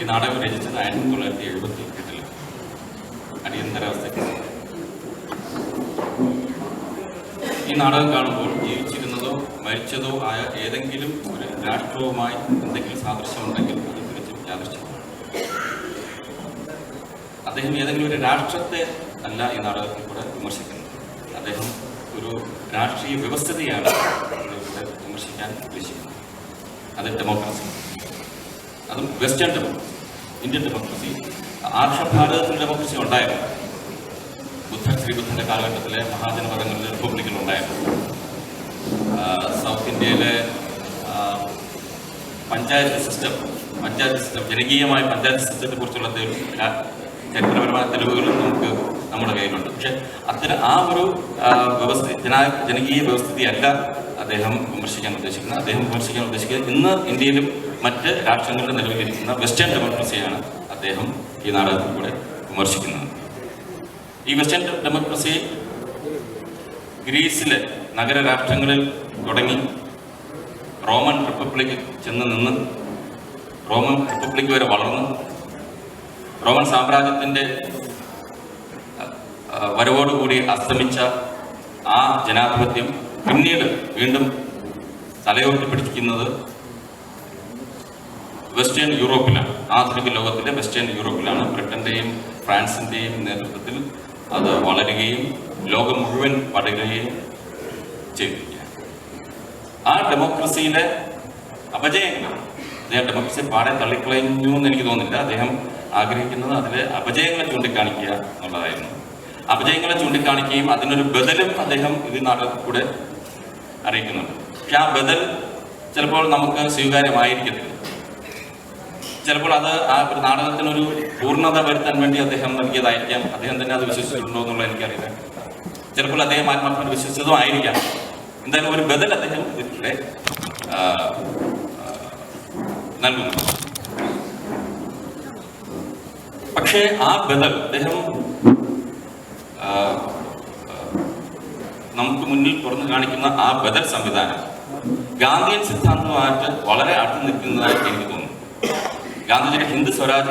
ഈ നാടകം രചിച്ചത് 1978 അടിയന്തരാവസ്ഥയ്ക്ക്. ഈ നാടകം കാണുമ്പോൾ ജീവിച്ചിരുന്നതോ മരിച്ചതോ ആയ ഏതെങ്കിലും ഒരു രാഷ്ട്രവുമായി എന്തെങ്കിലും സാദൃശ്യമുണ്ടെങ്കിൽ അത് തികച്ചും യാദൃശ്യമാണ്. അദ്ദേഹം ഏതെങ്കിലും ഒരു രാഷ്ട്രത്തെ അല്ല ഈ നാടകത്തിൽ കൂടെ വിമർശിക്കുന്നത്. അദ്ദേഹം ഒരു രാഷ്ട്രീയ വ്യവസ്ഥിതിയാണ് ഇവിടെ വിമർശിക്കാൻ ഉദ്ദേശിക്കുന്നത്. അത് ഡെമോക്രസി, അതും വെസ്റ്റേൺ ഡെമോക്രസി, ഇന്ത്യൻ ഡെമോക്രസി. ആർഷഭാരതത്തിൽ ഡെമോക്രസി ഉണ്ടായിരുന്നു. ശ്രീബുദ്ധന്റെ കാലഘട്ടത്തിലെ മഹാജനപദങ്ങളിൽ റിപ്പബ്ലിക്കുകൾ ഉണ്ടായിരുന്നു. സൗത്ത് ഇന്ത്യയിലെ പഞ്ചായത്ത് സിസ്റ്റം, ജനകീയമായ പഞ്ചായത്ത് സിസ്റ്റത്തെ കുറിച്ചുള്ള ചരിത്രപരമായ തെളിവുകളും നമുക്ക് നമ്മുടെ കയ്യിലുണ്ട്. പക്ഷെ അത്തരം ആ ഒരു ജനകീയ വ്യവസ്ഥിതിയല്ല അദ്ദേഹം വിമർശിക്കാൻ ഉദ്ദേശിക്കുന്നത്. അദ്ദേഹം വിമർശിക്കാൻ ഉദ്ദേശിക്കുന്നത് ഇന്ന് ഇന്ത്യയിലും മറ്റ് രാഷ്ട്രങ്ങളിലും നിലവിലിരിക്കുന്ന വെസ്റ്റേൺ ഡെമോക്രസിയാണ് അദ്ദേഹം ഈ നാടകത്തിൽ കൂടെ വിമർശിക്കുന്നത്. ഈ വെസ്റ്റേൺ ഡെമോക്രസി ഗ്രീസിലെ നഗരരാഷ്ട്രങ്ങളിൽ തുടങ്ങി റോമൻ റിപ്പബ്ലിക് ചെന്ന് നിന്ന് റോമൻ റിപ്പബ്ലിക് വരെ വളർന്നു. റോമൻ സാമ്രാജ്യത്തിൻ്റെ വരവോടുകൂടി അസ്തമിച്ച ആ ജനാധിപത്യം പിന്നീട് വീണ്ടും തലയോട്ടി പിടിക്കുന്നത് വെസ്റ്റേൺ യൂറോപ്പിലാണ്. ആധുനിക ലോകത്തിലെ വെസ്റ്റേൺ യൂറോപ്പിലാണ്. ബ്രിട്ടന്റെയും ഫ്രാൻസിന്റെയും നേതൃത്വത്തിൽ അത് വളരുകയും ലോകം മുഴുവൻ പടരുകയും ചെയ്തിരിക്കുകയാണ്. ആ ഡെമോക്രസിയിലെ അപജയങ്ങൾ അദ്ദേഹം ഡെമോക്രസി പാടെ തള്ളിക്കളഞ്ഞു എന്ന് എനിക്ക് തോന്നുന്നില്ല. അദ്ദേഹം ആഗ്രഹിക്കുന്നത് അതിലെ അപജയങ്ങളെ ചൂണ്ടിക്കാണിക്കുക എന്നുള്ളതായിരുന്നു. അപജയങ്ങളെ ചൂണ്ടിക്കാണിക്കുകയും അതിനൊരു ബദലും അദ്ദേഹം ഇത് നാടകത്തിൽ കൂടെ അറിയിക്കുന്നുണ്ട്. പക്ഷെ ആ ബദൽ ചിലപ്പോൾ നമുക്ക് സ്വീകാര്യമായിരിക്കത്തില്ല. ചിലപ്പോൾ അത് ആ ഒരു നാടകത്തിനൊരു പൂർണ്ണത വരുത്താൻ വേണ്ടി അദ്ദേഹം നൽകിയതായിരിക്കാം. അദ്ദേഹം തന്നെ അത് വിശ്വസിച്ചിട്ടുണ്ടോ എന്നുള്ളത് എനിക്കറിയില്ല. ചിലപ്പോൾ അദ്ദേഹം ആത്മാർത്ഥമായി വിശ്വസിച്ചതും ആയിരിക്കാം. എന്തായാലും ഒരു ബദൽ അദ്ദേഹം ഇതിലൂടെ നൽകുന്നു. പക്ഷേ ആ ബദൽ അദ്ദേഹം നമുക്ക് മുന്നിൽ തുറന്നു കാണിക്കുന്ന ആ ബദൽ സംവിധാനം ഗാന്ധിയൻ സിദ്ധാന്തമായിട്ട് വളരെ അടുത്ത് നിൽക്കുന്നതായിട്ട് എനിക്ക് തോന്നുന്നു. ഗാന്ധിജിയുടെ ഹിന്ദ് സ്വരാജ്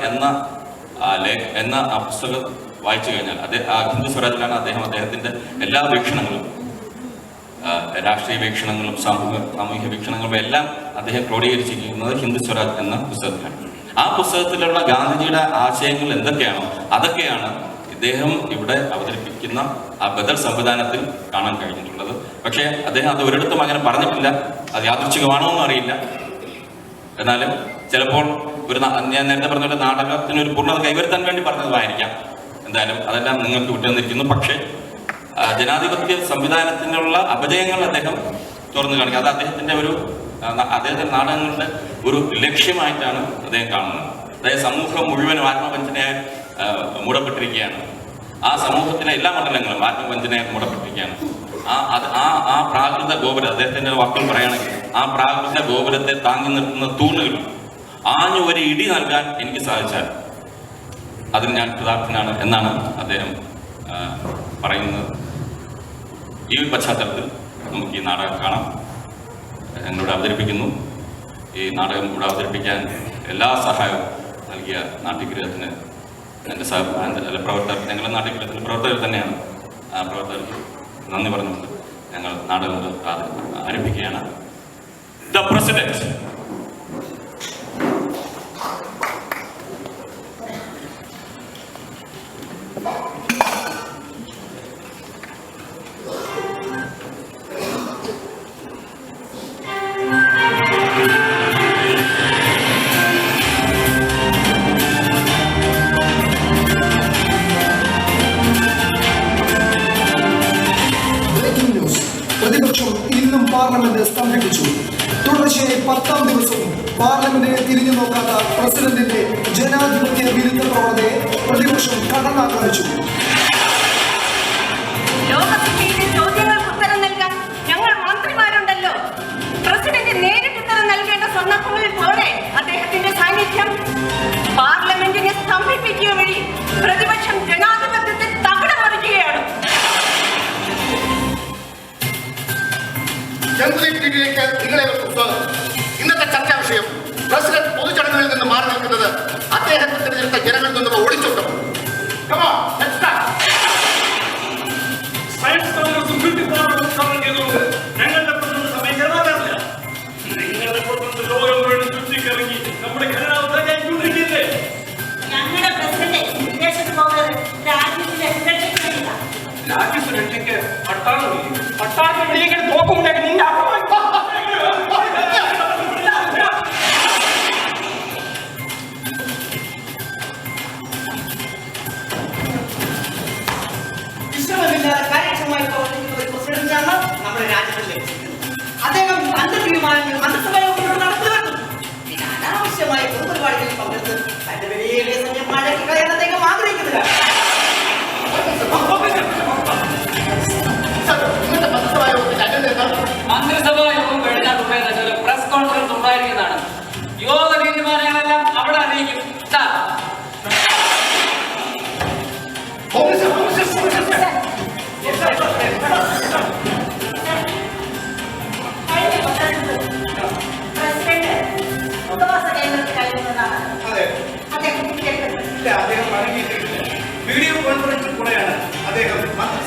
എന്ന ആ പുസ്തകം വായിച്ചു കഴിഞ്ഞാൽ ആ ഹിന്ദ് സ്വരാജിലാണ് അദ്ദേഹത്തിന്റെ എല്ലാ വീക്ഷണങ്ങളും, രാഷ്ട്രീയ വീക്ഷണങ്ങളും സാമൂഹിക വീക്ഷണങ്ങളും എല്ലാം അദ്ദേഹം ക്രോഡീകരിച്ചിരിക്കുന്നത് ഹിന്ദ് സ്വരാജ് എന്ന പുസ്തകത്തിലാണ്. ആ പുസ്തകത്തിലുള്ള ഗാന്ധിജിയുടെ ആശയങ്ങൾ എന്തൊക്കെയാണോ അതൊക്കെയാണ് ഇദ്ദേഹം ഇവിടെ അവതരിപ്പിക്കുന്ന ആ ബദൽ സംവിധാനത്തിൽ കാണാൻ കഴിഞ്ഞിട്ടുള്ളത്. പക്ഷേ അദ്ദേഹം അത് ഒരിടത്തും അങ്ങനെ പറഞ്ഞിട്ടില്ല. അത് യാദൃച്ഛികമാണോ എന്നും അറിയില്ല. എന്നാലും ചിലപ്പോൾ ഞാൻ നേരത്തെ പറഞ്ഞ നാടകത്തിനൊരു പൂർണ്ണത കൈവരുത്താൻ വേണ്ടി പറഞ്ഞതുമായിരിക്കാം. എന്തായാലും അതെല്ലാം നിങ്ങൾക്ക് വിട്ടുവന്നിരിക്കുന്നു. പക്ഷേ ജനാധിപത്യ സംവിധാനത്തിനുള്ള അപജയങ്ങൾ അദ്ദേഹം തുറന്നു കാണിക്കുക. അത് അദ്ദേഹത്തിന്റെ നാടകങ്ങളുടെ ഒരു ലക്ഷ്യമായിട്ടാണ് അദ്ദേഹം കാണുന്നത്. അതായത് സമൂഹം മുഴുവനും ആത്മവഞ്ചനയായി മൂടപ്പെട്ടിരിക്കുകയാണ്. ആ സമൂഹത്തിലെ എല്ലാ മണ്ഡലങ്ങളും ആത്മവഞ്ചനയായി മൂടപ്പെട്ടിരിക്കുകയാണ്. ആ പ്രാകൃത ഗോപുരം, അദ്ദേഹത്തിന്റെ വാക്കുകൾ പറയുകയാണെങ്കിൽ ആ പ്രാകൃത ഗോപുരത്തെ താങ്ങി നിർത്തുന്ന തൂണുകൾ ആഞ്ഞു ഒരു ഇടി നൽകാൻ എനിക്ക് സാധിച്ചാൽ അതിന് ഞാൻ കൃതാർത്ഥനാണ് എന്നാണ് അദ്ദേഹം പറയുന്നത്. ഈ പശ്ചാത്തലത്തിൽ നമുക്ക് ഈ നാടകം കാണാം. ഞങ്ങളിവിടെ അവതരിപ്പിക്കുന്നു. ഈ നാടകം ഇവിടെ അവതരിപ്പിക്കാൻ എല്ലാ സഹായവും നൽകിയ നാട്യഗൃഹത്തിന് എൻ്റെ പ്രവർത്തകർ, ഞങ്ങളുടെ നാട്യഗൃഹത്തിൻ്റെ പ്രവർത്തകർ തന്നെയാണ്. ആ പ്രവർത്തകർക്ക് നന്ദി പറഞ്ഞുകൊണ്ട് ഞങ്ങൾ നാടകം ആരംഭിക്കുകയാണ്. The president. പ്രതിപക്ഷം ഇന്നും പാർലമെന്റ് സ്തംഭിപ്പിച്ചു. തുടർച്ചയായി 10ാം ദിവസവും പാർലമെന്റിനെ തിരിഞ്ഞു നോക്കാത്ത പ്രസിഡന്റിന്റെ ജനാധിപത്യ വിരുദ്ധ പ്രവണതയെ പ്രതിപക്ഷം കടന്നാക്രമിച്ചു. ലോകസഭയിലെ ചോദ്യങ്ങൾക്ക് ഉത്തരം നൽകാൻ ഞങ്ങൾ മന്ത്രിമാരുണ്ടല്ലോ. പ്രസിഡന്റ് നേരിട്ട് ഉത്തരം നൽകേണ്ട സന്ദർഭങ്ങളിൽ പോലെ അദ്ദേഹത്തിന്റെ സാന്നിധ്യം പാർലമെന്റിനെ സ്തംഭിപ്പിക്കുക വഴി പ്രതിപക്ഷം ജനാധിപത്യത്തെ തകിടം മറിക്കുകയാണ്. നിങ്ങളെ ഇന്നത്തെ ചർച്ചാ വിഷയം പ്രസിഡന്റ് പൊതുചടങ്ങുകളിൽ നിന്ന് മാറി നിൽക്കുന്നത്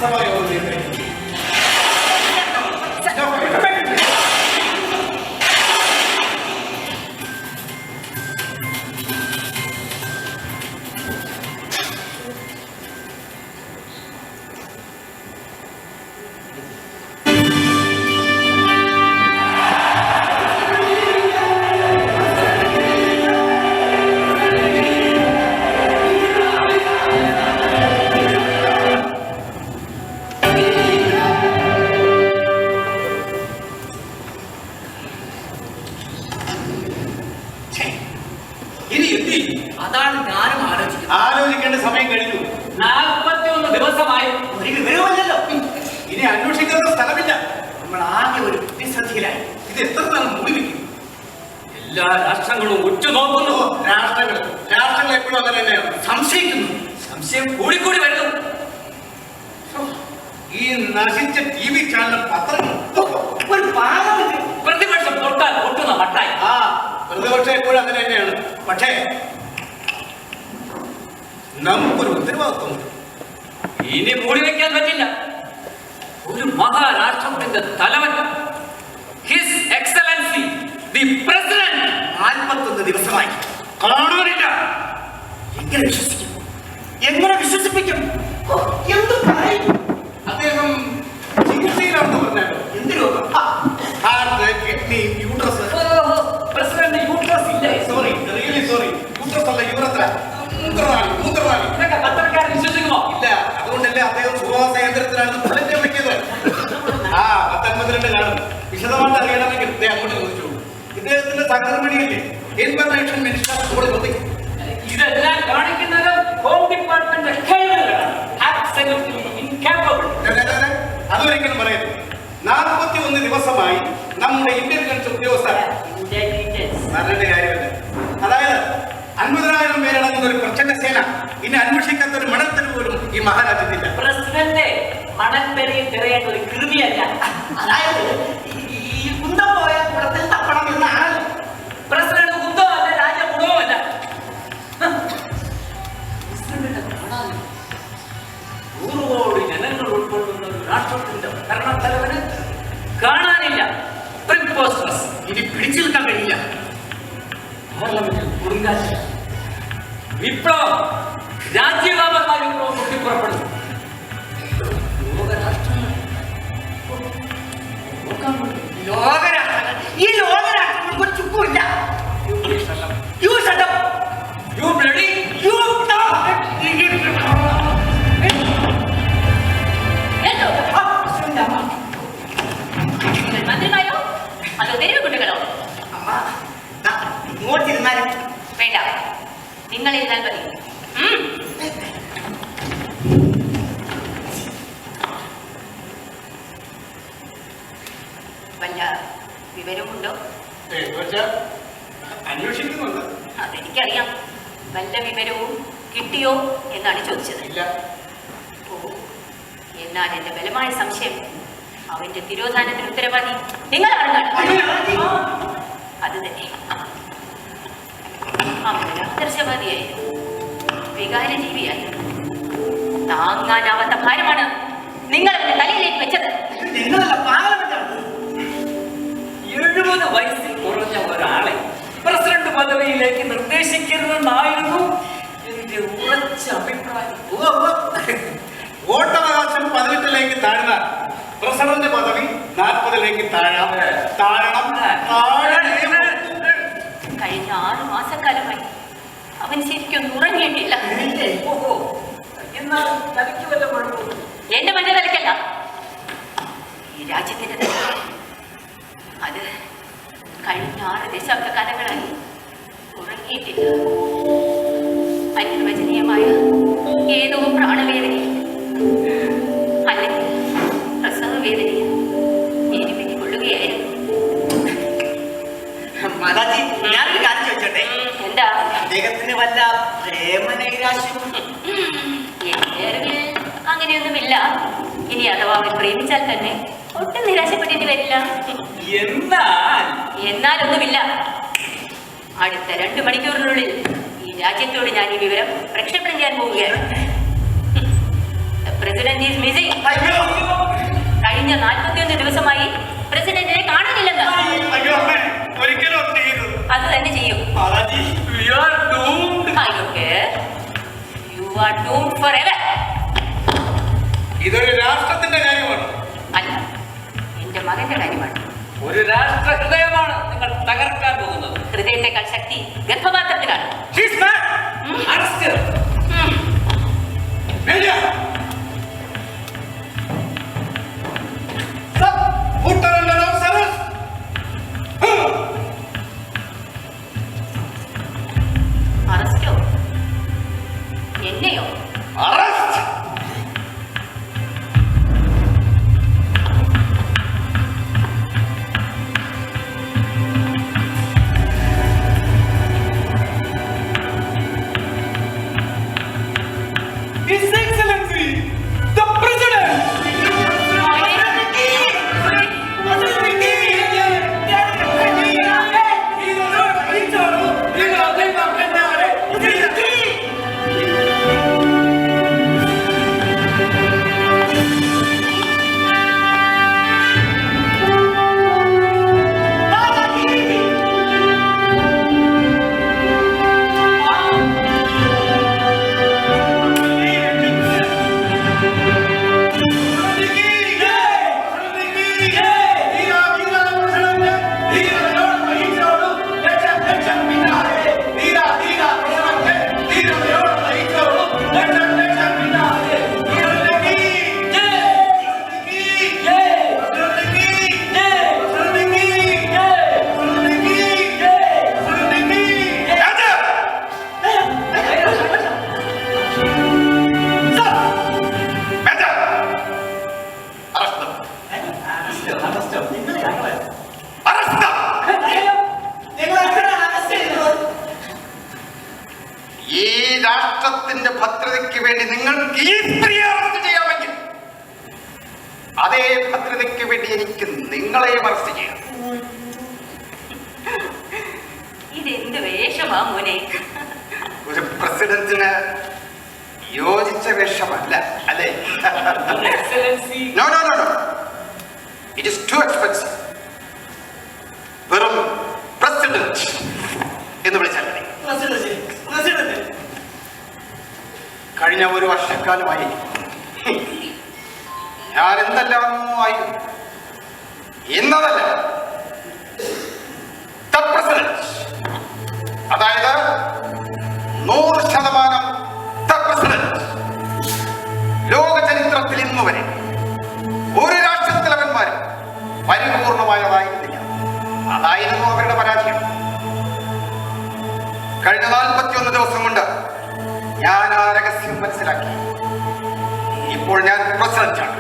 മന്ത്രിസഭാ യോഗം നിയന്ത്രിക്കും. ആലോചിക്കേണ്ട സമയം കഴിഞ്ഞു. 41 ദിവസമായി ഒരു വിവരമല്ലല്ലോ. ഇനി അന്വേഷിക്കുന്ന സ്ഥലമില്ല. നമ്മൾ ആകെ ഒരു പ്രതിസന്ധിയിലായി. ഇത് എത്ര നാൾ മുടിവെക്കും? എല്ലാ രാഷ്ട്രങ്ങളും ഉറ്റുനോക്കുന്നു. രാഷ്ട്രങ്ങൾ എപ്പോഴും അങ്ങനെ തന്നെയാണ്. സംശയിക്കുന്നു. സംശയം കൂടിക്കൂടി വരുന്നു. ഈ നശിച്ച TV ചാനൽ പത്രങ്ങൾ ഒരു പാർലമെന്റ് പ്രതിപക്ഷം തൊട്ടാൽ പൊട്ടുന്ന മട്ടായി. പ്രതിപക്ഷം എപ്പോഴും അങ്ങനെ തന്നെയാണ്. പക്ഷേ നമുക്കൊരു ഉത്തരവാദിത്വമുണ്ട്. ഇനി മൂടി വയ്ക്കാൻ പറ്റില്ല. ഒരു മഹാരാഷ്ട്രത്തിന്റെ തലവൻ ഹിസ് എക്സലൻസി ദി പ്രസിഡന്റ് 41 ദിവസമായി കാണാനില്ല. എങ്ങനെ വിശ്വസിപ്പിക്കും? എന്ത് പറയും? അദ്ദേഹം ചികിത്സയിലാണെന്ന് പറഞ്ഞാലോ? എന്ത് രോഗം? Heart, kidney, uterus. President uterus ഇല്ല. Sorry, really sorry. യൂട്രസ് അല്ല, യൂറത്ര. മൂത്രനാളി. ഇതൊക്കെ പത്രക്കാർ വിശ്വസിക്കുമോ? ഇല്ല. അതുകൊണ്ടല്ലേ അദ്ദേഹം സുഖവാസ കേന്ദ്രത്തിലാണ് ഫലം വെക്കിയത്. 1952 കാണും. വിശദമായിട്ട് അറിയണമെങ്കിൽ അങ്ങോട്ട് ചോദിച്ചോളൂ. ഇദ്ദേഹത്തിന്റെ സഹധർമ്മിണിയല്ലേ ഇൻഫർമേഷൻ മിനിസ്റ്റർ കൂടെ ചോദിക്കും. ഇതെല്ലാം കാണിക്കുന്നത് ഹോം ഡിപ്പാർട്ട്മെന്റ് അതൊരിക്കലും പറയരുത്. 41 ദിവസമായി നമ്മുടെ ഇന്റലിജൻസ് ഉദ്യോഗസ്ഥർ പറഞ്ഞിട്ട് കാര്യമല്ല. അതായത് 50,000 പേരടങ്ങുന്ന ഒരു പ്രചണ്ഡ സേന ഇനി അന്വേഷിക്കാത്ത ഒരു മണൽത്തരി പോലും ഈ മഹാരാജ്യത്തില്ല. പ്രസിഡന്റ് മണൽത്തരിയിൽ തിരയേണ്ട ഒരു കൃതിയല്ല. അതായത് ഈ കുന്തം പോയ കുടത്തിൽ തപ്പണം എന്നാണ്. പ്രസിഡന്റ് കുന്തമല്ല, രാജകുടവുമല്ല. നൂറുകോടി ജനങ്ങൾ ഉൾക്കൊള്ളുന്ന ഒരു രാഷ്ട്രത്തിന്റെ ഭരണത്തലവന് കാണാനില്ല. ഇനി പിടിച്ചു നിൽക്കാൻ കഴിയില്ല. പാർലമെന്റിൽ കൊടുങ്കാറ്റ്, വിപ്ലവം, രാജ്യവ്യാപകമായ വിപ്ലവം പൊട്ടിപ്പുറപ്പെടുന്നു. ഈ ലോകരാഷ്ട്രങ്ങൾക്ക് ഒരു ചുക്കുമില്ല. You shut up. You bloody. You stop. മന്ത്രിമാരോ അതോ തെരുവ് കുട്ടികളോ? ഇങ്ങോട്ടിരുന്നാലും വേണ്ട, നിങ്ങൾ ഇരുന്നാൽ മതി. വല്ല വിവരമുണ്ടോ? അന്വേഷിക്കുന്നുണ്ട്. അതെനിക്കറിയാം. വല്ല വിവരവും കിട്ടിയോ എന്നാണ് ചോദിച്ചത്. ഓ, എന്നാൽ എന്റെ ബലമായ സംശയം അവന്റെ തിരോധാനത്തിന് ഉത്തരവാദി നിങ്ങളാണെന്നാണ്. അത് തന്നെ. അവൻ ആദർശവാദിയായിരുന്നു, വികാരജീവിയായിരുന്നു. താങ്ങാനാവാത്ത ഭാരമാണ് നിങ്ങൾ അവന്റെ തലയിലേക്ക് വെച്ചത്. നിങ്ങളല്ല പാർലമെന്റാണ്. 70 വയസ്സിൽ കുറഞ്ഞ ഒരാളെ പ്രസിഡന്റ് പദവിയിലേക്ക് നിർദ്ദേശിക്കരുതെന്നായിരുന്നു എന്റെ ഉറച്ച അഭിപ്രായം. വോട്ടവകാശം 18ലേക്ക് താഴ്ന്നാൽ പ്രസിഡന്റ് പദവി 40ലേക്ക് താഴണം. കഴിഞ്ഞ 6 മാസക്കാലമായി അവൻ ശരിക്കും ഉറങ്ങിയിട്ടില്ല. എന്നാൽ തലയ്ക്ക് വല്ല കുഴപ്പമില്ല. എന്റെ മറ്റേ തലക്കല്ല, ഈ രാജ്യത്തിന്റെ തലയ്ക്ക്. അത് കഴിഞ്ഞ 6 ദശാബ്ദക്കാലങ്ങളായി ഉറങ്ങിയിട്ടില്ല. അനിർവചനീയമായ ഏതോ പ്രാണവേദനയിൽ അല്ലെങ്കിൽ പ്രസവ വേദനയിൽ എരിപിരി കൊള്ളുകയായിരുന്നു. മാതാജി, ഞാനൊരു കാര്യം ചോദിച്ചോട്ടെ? എന്താ? അദ്ദേഹത്തിന് വല്ല പ്രേമനൈരാശ്യം? എന്റെ അറിവിൽ അങ്ങനെയൊന്നുമില്ല. ഇനി അഥവാ അവൻ പ്രേമിച്ചാൽ തന്നെ ഒട്ടും നിരാശപ്പെടേണ്ടി വരില്ല. എന്നാലൊന്നുമില്ല. അടുത്ത 2 മണിക്കൂറിനുള്ളിൽ ഈ രാജ്യത്തോട് ഞാൻ ഈ വിവരം പ്രക്ഷേപണം ചെയ്യാൻ പോവുകയാണ്. President is missing. കഴിഞ്ഞ 41 ദിവസമായി പ്രസിഡന്റിനെ കാണുന്നില്ലെന്ന്. ഒരിക്കലും അത് തന്നെ ചെയ്യും. You are doomed forever. ഇതൊരു രാഷ്ട്രത്തിന്റെ കാര്യമാണ്. അല്ല, എന്റെ മകന്റെ കാര്യമാണ്. ഒരു രാഷ്ട്ര ഹൃദയമാണ് നിങ്ങൾ തകർക്കാൻ പോകുന്നത്. ഹൃദയത്തെക്കാൾ ശക്തി ഗർഭപാത്രത്തിലാണ്. അറസ്റ്റോ? എന്നെയോ? രാഷ്ട്രത്തിന്റെ ഭദ്രതയ്ക്ക് വേണ്ടി നിങ്ങൾക്ക് ഈ സ്ത്രീയെ അറസ്റ്റ് ചെയ്യാമെങ്കിൽ അതേ ഭദ്രതയ്ക്ക് വേണ്ടി എനിക്ക് നിങ്ങളെ അറസ്റ്റ് ചെയ്യാം. ഇതെന്ത് വേഷമാ മോനെ? ഒരു പ്രസിഡന്റിന് യോജിച്ച വേഷമല്ല അല്ലേ? No no no no, it is too expensive. വെറും പ്രസിഡന്റ് എന്ന് വിളിച്ചാൽ മതി. കഴിഞ്ഞ ഒരു വർഷക്കാലമായി ഞാൻ എന്തെല്ലാമോ ആയിരുന്നു. ഇന്നതല്ല, അതായത് 100% ലോക ചരിത്രത്തിൽ ഇന്നു വരെ ഒരു രാഷ്ട്രത്തലവന്മാരും പരിപൂർണമായതായിരുന്നില്ല. അതായിരുന്നു അവരുടെ പരാജയം. കഴിഞ്ഞ 41 ദിവസം കൊണ്ട് ഞാൻ ആ രഹസ്യം മനസ്സിലാക്കി. ഇപ്പോൾ ഞാൻ പ്രസിഡന്റാണ്.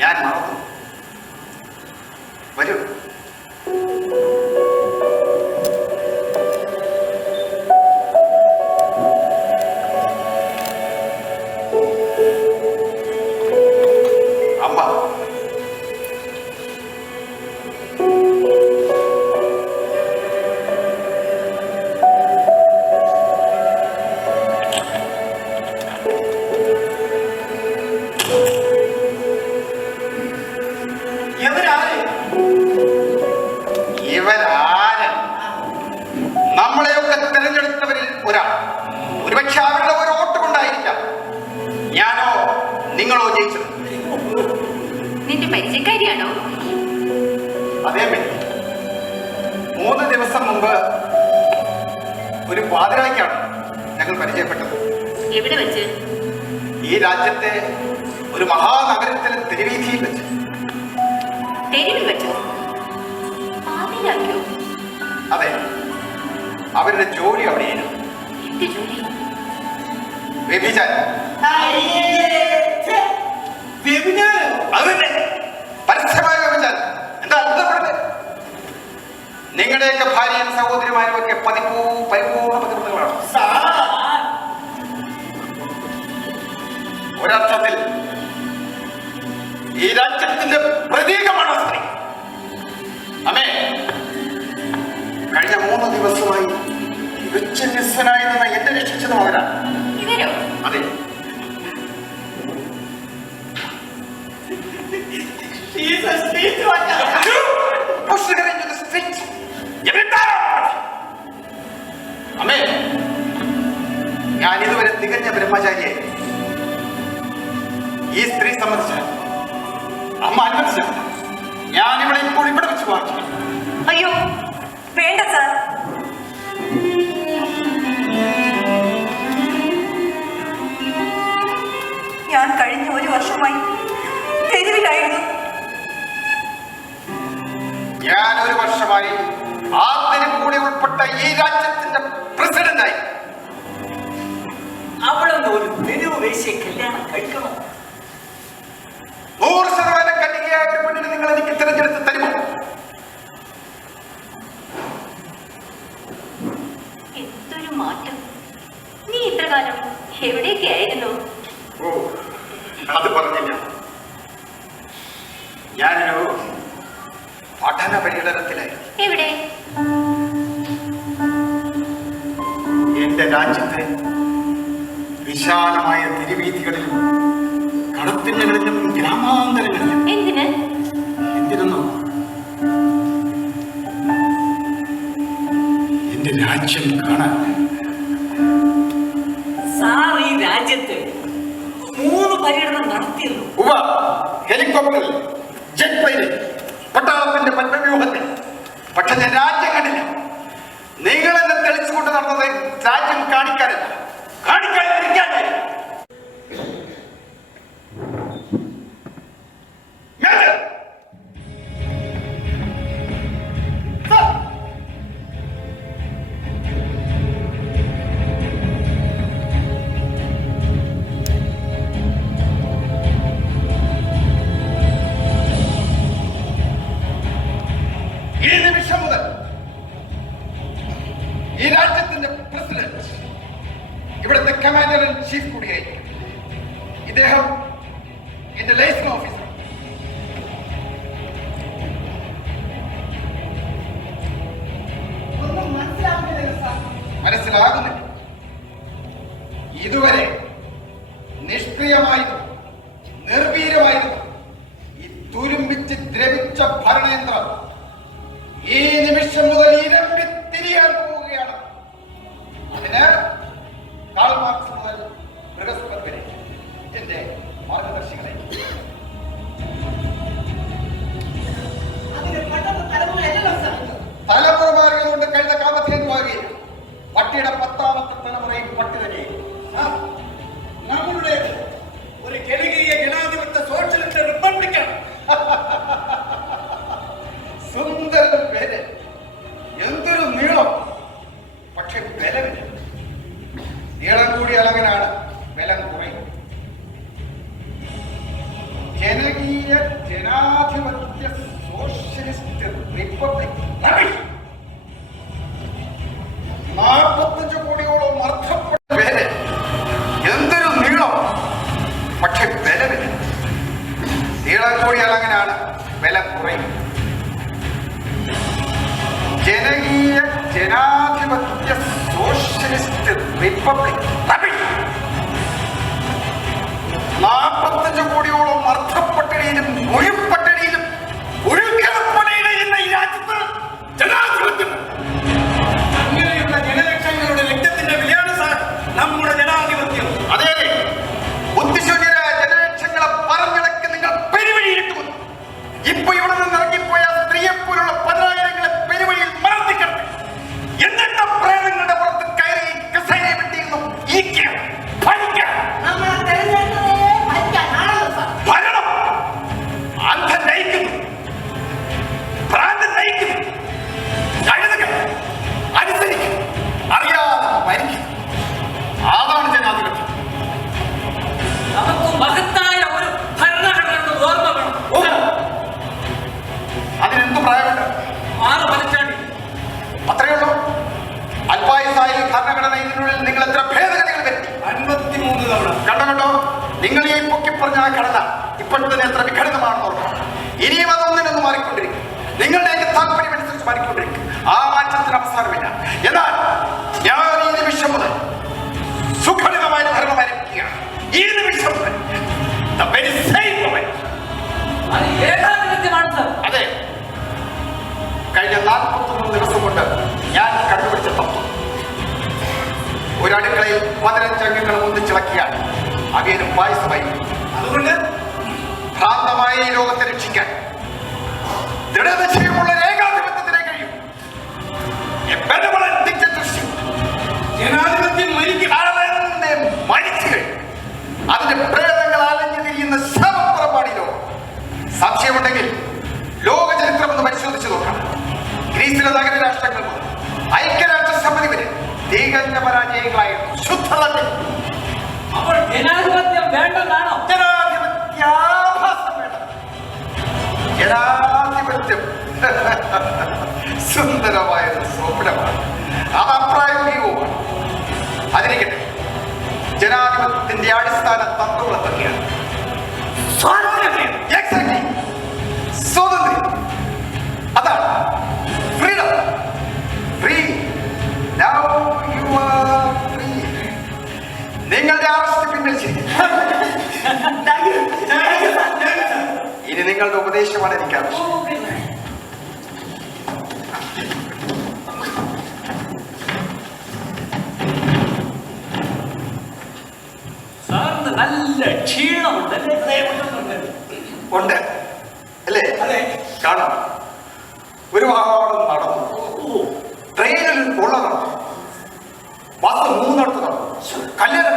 ഞാൻ മറന്നു. വരൂ. അമ്മ, ഇവരാര്? നമ്മളെയൊക്കെ തിരഞ്ഞെടുത്തവരിൽ ഒരാൾ. ഒരുപക്ഷെ അവരുടെ ഒരു വോട്ട് കൊണ്ടായിരിക്കാം ഞാനോ നിങ്ങളോ ജയിച്ചത്. നിന്റെ പരിചയക്കാരിയാണോ? അതേ പറ്റി 3 ദിവസം മുമ്പ് ഒരു പാതിരായ്ക്കാണ് ഞങ്ങൾ പരിചയപ്പെട്ടത്. എവിടെ വെച്ച്? ഈ രാജ്യത്തെ ഒരു മഹാനഗരത്തിലെ തെരുവീഥിയിൽ വെച്ച്. തെരുവിൽ വെച്ചോ? പാതിരാക്കോ? അതെ, അവരുടെ ജോലി അവിടെയായിരുന്നു. എന്ത് ജോലി? വ്യഭിചാരം. അതന്നെ, പരസ്യമായ വ്യഭിചാരം. എന്താ അത്ഭുതപ്പെടുന്നത്? നിങ്ങളുടെയൊക്കെ ഭാര്യയും സഹോദരിമാരും ഒക്കെ പരിപൂർണ പതിവ്രതകളാണ്. ഒരർത്ഥത്തിൽ ഈ രാജ്യത്തിന്റെ പ്രതീകമാണ് സ്ത്രീ. നിസ്വനായി നിന്ന എന്നെ രക്ഷിച്ചതും അവരാണ്. ഇവരോ? അതെ. അമ്മേ, ഞാൻ ഇതുവരെ തികഞ്ഞ ബ്രഹ്മചാരിയായി. ഈ സ്ത്രീ സംബന്ധിച്ച അമ്മ അനുവദിച്ച ഞാൻ ഇവിടെ ഇപ്പോൾ ഇവിടെ വെച്ച് വാങ്ങി. അയ്യോ വേണ്ട സാർ. ഞാൻ കഴിഞ്ഞ 1 വർഷമായി തെരുവിലായിരുന്നു. ഞാൻ 1 വർഷമായി ആദ്യം കൂടി ഉൾപ്പെട്ട ഈ രാജ്യത്തിന്റെ പ്രസിഡന്റായി. അവളൊന്നും ഒരു തെരുവ് വേശ്യയെ കല്യാണം കഴിക്കണോ? 100% കന്യകയായ ഒരു പെണ്ണിനെ നിങ്ങൾ എനിക്ക് തിരഞ്ഞെടുത്ത് തരുമോ? എന്തൊരു മാറ്റം! നീ ഇത്ര കാലം എവിടെയൊക്കെ ആയിരുന്നു? ഓ, അത് പറഞ്ഞില്ല. ഞാനൊരു പഠന പര്യടനത്തിലായിരുന്നു. എവിടെ? എന്റെ രാജ്യത്തെ വിശാലമായ തിരുവീഥികളിലും കടത്തിണ്ണകളിലും ഗ്രാമാന്തരങ്ങളിലും. എന്തിന്? എന്തിനൊന്നോ എന്റെ രാജ്യം കാണാൻ. സാർ ഈ രാജ്യത്ത് 3 പര്യടനം നടത്തിയിരുന്നു. ഹെലികോപ്റ്ററിൽ, ജെറ്റ് പ്ലെയിനിൽ, പട്ടാളത്തിന്റെ പത്മവ്യൂഹത്തിൽ. പക്ഷെ ഞാൻ രാജ്യം കണ്ടില്ല. നിങ്ങൾ എന്നെ തെളിച്ചുകൊണ്ട് നടന്നത് രാജ്യം കാണിക്കാനല്ല, കാണിക്കാതിരിക്കാനേ. ഈ നിമിഷം മുതൽ ഈ രാജ്യത്തിന്റെ പ്രസിഡന്റ് ഇവിടുത്തെ കമാൻഡർ ഇൻ ചീഫ് കൂടിയായി. ഇദ്ദേഹം എന്റെ ലൈസൺ ഓഫീസർ. ഒന്നും മനസ്സിലാകുന്നില്ല. ഇതുവരെ നിഷ്ക്രിയമായിരുന്നു, നിർവീര്യമായിരുന്നു ഈ തുരുമ്പിച്ച് ദ്രവിച്ച ഭരണയന്ത്രം ഈ നിമിഷം മുതൽ ഇരമ്പി തിരിയാൻ പോവുകയാണ്. അതിന് കാൾ മാർക്സ് മുതൽ ബൃഹസ്പതി വരെ എന്റെ മാർഗദർശികളെ. തലമുറ മാറിയതുകൊണ്ട് കഴിഞ്ഞ കാമധേനുവാകുകയില്ല. പട്ടിയുടെ 10ാമത്തെ തലമുറയും പട്ടി തന്നെയും. നമ്മളുടെ ഒരു ജനകീയ ജനാധിപത്യ സോഷ്യലിസ്റ്റ് റിപ്പബ്ലിക്കാണ്. സുന്ദര പേര്, എന്തൊരു നീളം. പക്ഷെ ബലമില്ല. നീളം കൂടിയ അളവിനാണ് ബലം കുറയും. ജനകീയ ജനാധിപത്യ സോഷ്യലിസ്റ്റ് റിപ്പബ്ലിക് 45 കോടിയോളം അർത്ഥപ്പെട്ട പേര്, എന്തൊരു നീളം. പക്ഷെ ബലമില്ല. നീളം കൂടിയ അളവിനാണ് ബലം കുറയും. ജനകീയ ജനാധിപത്യ സോഷ്യലിസ്റ്റ് റിപ്പബ്ലിക് 45 കോടിയോളം അർത്ഥപ്പട്ടിണിയിലും ഒഴിപ്പട്ടിണിയിലും ഒഴുകിടപ്പണിയിടുന്ന ഈ രാജ്യത്ത് ജനാധിപത്യം. അങ്ങനെയുള്ള ജനലക്ഷങ്ങളുടെ രക്തത്തിന്റെ വിലയാണ് സാർ നമ്മുടെ ജനാധിപത്യം. അതെ, ബുദ്ധിശൂന്യരായ ജനലക്ഷങ്ങളെ പറഞ്ഞിടക്ക് നിങ്ങൾ പെരുവഴിയിട്ടു. ഇപ്പൊ ഇവിടെ നിന്ന് ഇറങ്ങിപ്പോയ സ്ത്രീയെപ്പോലുള്ള 10,000 പെരുവഴിയിൽ മറന്നിക്കണം. എന്നിട്ട് പ്രേതങ്ങളുടെ പുറത്ത് കയറി കസേരയെ വിട്ടിരുന്നു. ഭരണം അന്ധൻ നയിക്കുന്നു, ഭ്രാന്തൻ നയിക്കുന്നു. കഴുതുകൾ അനുസരിക്കും, അറിയാതെ മരിക്കും. അതാണ് ജനാധിപത്യം. നമുക്ക് മഹത്തായ ഒരു ഭരണഘടന ഓർമ്മ വേണം. അതിനെന്ത് പ്രായമുണ്ട്? 6 പതിറ്റാണ്ട്. അത്രയേ ഉള്ളൂ. അല്പായുസായ ഭരണഘടന ഇതിനുള്ളിൽ നിങ്ങൾ എത്ര ഭേദഗതികൾ വരുത്തി? 53 തവണ. കണ്ടോ, നിങ്ങൾ ഈ പൊക്കി പറഞ്ഞ ആ ഘടന ഇപ്പോഴത്തെ എത്ര വിഘടിതമാണെന്ന് ഓർക്കണം. ഇനിയും അതൊന്നിനൊന്ന് മാറിക്കൊണ്ടിരിക്കും. നിങ്ങളുടെ താല്പര്യം അനുസരിച്ച് മാറിക്കൊണ്ടിരിക്കും. ആ മാറ്റത്തിന് അവസാനമില്ല. എന്നാൽ ഞാൻ ഈ ഈ നിമിഷം the very same moment. അത് ഏകാധിപത്യമാണ് സർ. അതെ, കഴിഞ്ഞ 43 ദിവസം കൊണ്ട് ഞാൻ കണ്ടുപിടിച്ച തത്വം. ഒരടുക്കളയിൽ 15 അംഗങ്ങൾ ഒന്നിച്ചിളക്കിയാൽ അവിയലും പായസമായി. അതുകൊണ്ട് ഭ്രാന്തമായ ഈ ലോകത്തെ രക്ഷിക്കാൻ ദൃഢനിശ്ചയമുള്ള ഏകാധിപത്യത്തിനെ കഴിയും. ജനാധിപത്യം മരിച്ചു കഴിഞ്ഞു. അതിന്റെ പ്രേതങ്ങൾ അലഞ്ഞു തിരിയുന്ന ശവപ്പുറപ്പാടിലോ സംശയമുണ്ടെങ്കിൽ ലോക ചരിത്രം ഒന്ന് പരിശോധിച്ചു നോക്കാം. ഗ്രീസിലെ നഗര രാഷ്ട്രങ്ങൾ മുതൽ ഐക്യരാഷ്ട്രസമിതി വരെ തികഞ്ഞ പരാജയങ്ങളായിരുന്നു. ശുദ്ധത്തിൽ അപ്പോൾ ജനാധിപത്യം വേണ്ടെന്നാണോ? ജനാധിപത്യാഭാസം വേണ്ട. ജനാധിപത്യം സുന്ദരമായൊരു സ്വപ്നമാണ്, അത് അപ്രായോഗികവുമാണ്. അതിരിക്കട്ടെ, ജനാധിപത്യത്തിന്റെ അടിസ്ഥാന തത്വങ്ങൾ എന്തൊക്കെയാണ്? സ്വാതന്ത്ര്യം, അതാണ് freedom. Free, now you are free. നിങ്ങളുടെ അറസ്റ്റ് പിൻവലിച്ചു. ഇനി നിങ്ങളുടെ ഉപദേശമാണ് എനിക്ക് ആവശ്യം. സാറിന് നല്ല ക്ഷീണമുണ്ട്. ഉണ്ട് അല്ലേ? കാണാം. ഒരുപാട് നടന്നു. ട്രെയിനിൽ കൊള്ള നടന്നു, ബസ് 3 നടന്നു, കല്യാണം,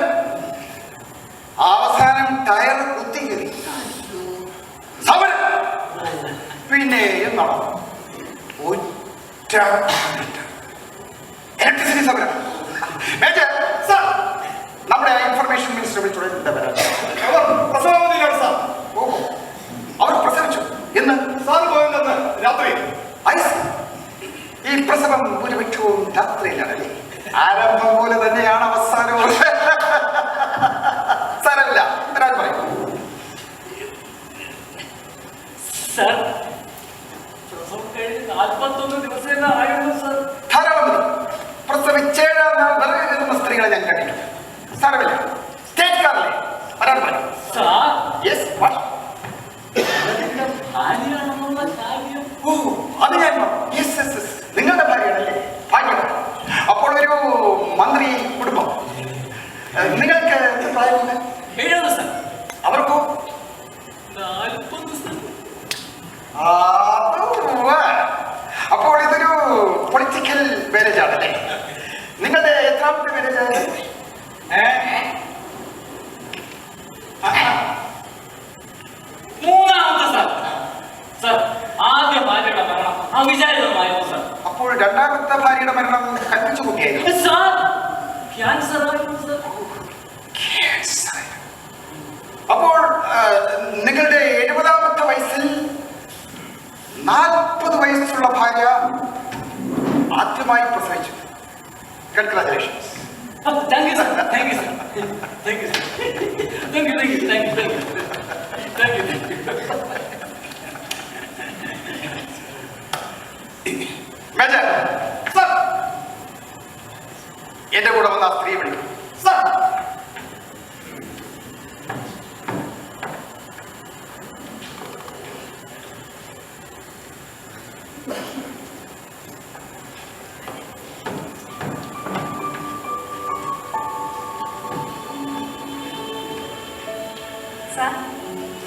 അവസാനം ടയർ കുത്തിക്കറി, സമരം, പിന്നെയും നടന്നു. ഇലക്ട്രിസിറ്റി സമരം. മേജർ സാർ, നമ്മുടെ ഇൻഫർമേഷൻ മിനിസ്റ്റർ വിളിച്ചുകൊണ്ട് അവർ പ്രസവിച്ചു എന്ന് സാർ പോയെന്ന് രാത്രി. ഈ പ്രസവം ഭൂരിപക്ഷവും രാത്രിയിലാണല്ലേ? ആരംഭം പോലെ തന്നെയാണ് അവസാനവും. സാരമില്ല, ഒരാൾ പറയും. സർ, പ്രസവം കഴിഞ്ഞ് 41 ദിവസം ആയിരുന്നു സർ. ധാരാളം മതി. പ്രസവിച്ചേഴാം നാൾ വിറകുന്ന സ്ത്രീകളെ ഞാൻ കണ്ടിട്ടുണ്ട്. സാരമില്ല, സ്റ്റേറ്റ് കാറിലെ ഒരാൾ പറയും. സാർ, യെസ്, ഭാര്യയാണെന്നുള്ള കാര്യം അത് ഞാൻ നിങ്ങളുടെ ഭാര്യയാണല്ലേ? ഭാഗ്യമാണ്. അപ്പോൾ ഒരു മന്ത്രി കുടുംബം, നിങ്ങൾക്ക് എത്ര പ്രായമുണ്ട്? 70 സർ. അവർക്കോ? 40 സർ. അപ്പോൾ ഇതൊരു പൊളിറ്റിക്കൽ മാരേജ് ആണല്ലേ? നിങ്ങളുടെ എത്രാമത്തെ മാരേജ്? മൂന്നാമത്തെ സർ. സർ, ആദ്യ ഭാര്യയുടെ മരണം അവിചാരിതമായിരുന്നു സർ. അപ്പോൾ രണ്ടാമത്തെ ഭാര്യയുടെ മരണം കൽപ്പിച്ചു കൂട്ടിയായിരുന്നു. സാർ, ക്യാൻസർ ആയിരുന്നു സർ. അപ്പോൾ നിങ്ങളുടെ 70ാമത്തെ വയസ്സിൽ 40 വയസ്സുള്ള ഭാര്യ ആദ്യമായി പ്രസവിച്ചു. Congratulations. Thank you sir. Thank you sir. Thank you sir. Thank you, thank you, thank you, thank you, thank you, thank you. Major sir, എന്റെ കൂടെ വന്ന ആ സ്ത്രീ വിളിക്കും. സർ,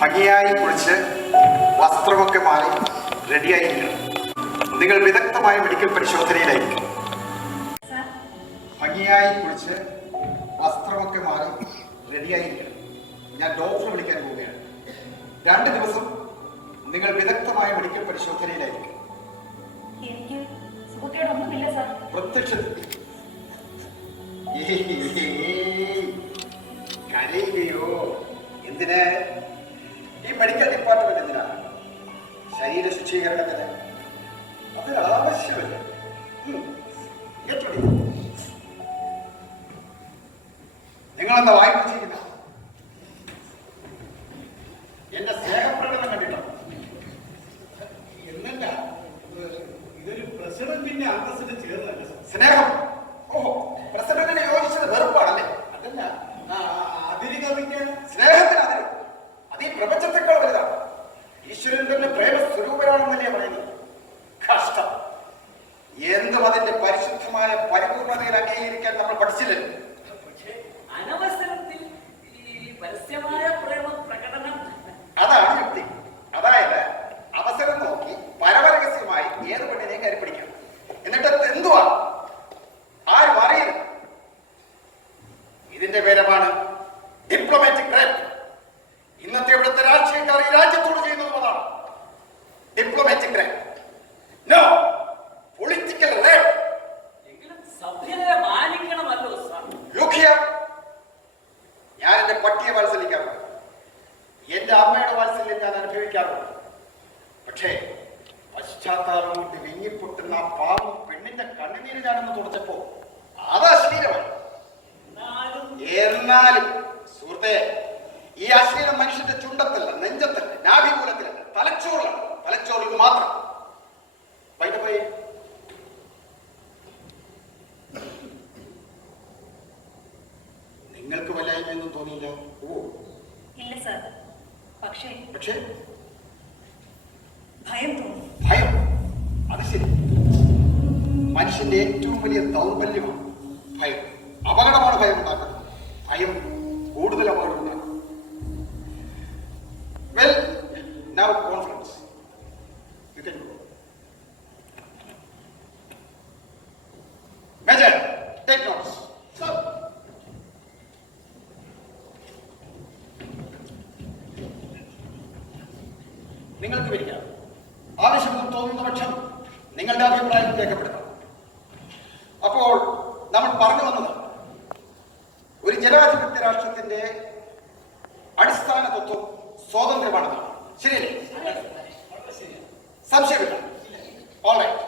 ഭംഗിയായി കുളിച്ച് വസ്ത്രമൊക്കെ മാറി റെഡിയായിരിക്കണം. നിങ്ങൾ വിദഗ്ധമായ മെഡിക്കൽ പരിശോധനയിലായിരിക്കും. ഭംഗിയായി കുളിച്ച് വസ്ത്രമൊക്കെ മാറി റെഡിയായിരിക്കണം. ഞാൻ ഡോക്ടറെ വിളിക്കാൻ പോവുകയാണ്. 2 ദിവസം നിങ്ങൾ വിദഗ്ധമായ മെഡിക്കൽ പരിശോധനയിലായിരിക്കും. എനിക്ക് സുഖക്കേടൊന്നുമില്ല സാർ. പ്രത്യക്ഷത്തിൽ കരയുകയോ? എന്തിന്? ഈ മെഡിക്കൽ ഡിപ്പാർട്ട്മെന്റ് എന്തിനാണ്? ശരീര ശുചീകരണത്തിന്. അതിനാവശ്യമില്ല. നിങ്ങളെന്താ വായിപ്പിച്ചിരിക്കുന്ന? എന്റെ സ്നേഹപ്രകടനം കണ്ടിട്ടോ? എന്നല്ല, ഇതൊരു പ്രസിഡന്റിന്റെ അന്തസ്സിന് ചേർന്നല്ല. സ്നേഹം? ഓഹോ, പ്രസിഡന്റിനെ യോജിച്ചത് വെറുപ്പാണല്ലേ? അതല്ല, അതിന് കവിക്കാൻ എന്നാലും സുഹൃത്തെ, ഈ അശ്ലീലം മനുഷ്യന്റെ ചുണ്ടത്തല്ല, നെഞ്ചത്തല്ല, നാഭിമൂലത്തിലല്ല, തലച്ചോറിലാണ്. തലച്ചോറിൽ മാത്രം. പോയി നിങ്ങൾക്ക് വല്ലായ്മയൊന്നും തോന്നിയില്ല? ഇല്ല സർ. പക്ഷേ ഭയം തോന്നി. ഭയം? അത് ശരി. മനുഷ്യന്റെ ഏറ്റവും വലിയ ദൗർബല്യമാണ് ഭയം. അപകടമാണ് ഭയം ഉണ്ടാക്കുന്നത്. ഭയം കൂടുതൽ അപകടം ഉണ്ടാക്കും. Well, now confidence. You can go. Major, take notes. Sir, നിങ്ങൾക്ക് വിളിക്കാം. ആവശ്യമെന്ന് തോന്നുന്ന പക്ഷം നിങ്ങളുടെ അഭിപ്രായം രേഖപ്പെടുത്താം. അപ്പോൾ നമ്മൾ പറഞ്ഞു വന്നത് ഒരു ജനാധിപത്യ രാഷ്ട്രത്തിന്റെ അടിസ്ഥാന തത്വം സ്വാതന്ത്ര്യമാണെന്നാണ്. ശരിയല്ലേ? സംശയമില്ല. ഓൾറൈറ്റ്.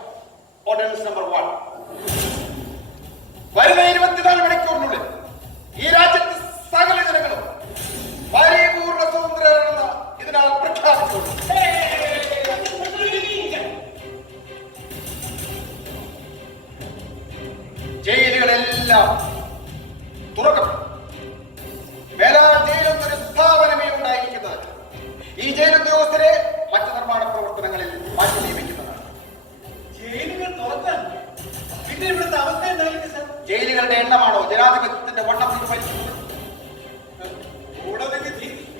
Ordinance number 1. വരുന്ന 24 മണിക്കൂറിനുള്ളിൽ ഈ രാജ്യത്തെ സകല ജനങ്ങളും പരിപൂർണ്ണ സ്വതന്ത്രരാണെന്ന് ഇതിനാൽ പ്രഖ്യാപിച്ചു. ജയിലുകളെല്ലാം തുറക്കപ്പെടും. മേലാ ജയിലെന്നൊരു സ്ഥാപനമേ ഉണ്ടായിരിക്കുന്നത്. ഈ ജയിലുദ്യോഗസ്ഥരെ മറ്റു നിർമ്മാണ പ്രവർത്തനങ്ങളിൽ മാറ്റി നിയമിക്കുന്നതാണ്. ജയിലുകൾ തുറക്കാൻ പിന്നെ ഇവിടുത്തെ അവസ്ഥ എന്തായിരിക്കും സർ? ജയിലുകളുടെ എണ്ണമാണോ ജനാധിപത്യത്തിന്റെ വണ്ണം തീരുമാനിക്കുന്നത്?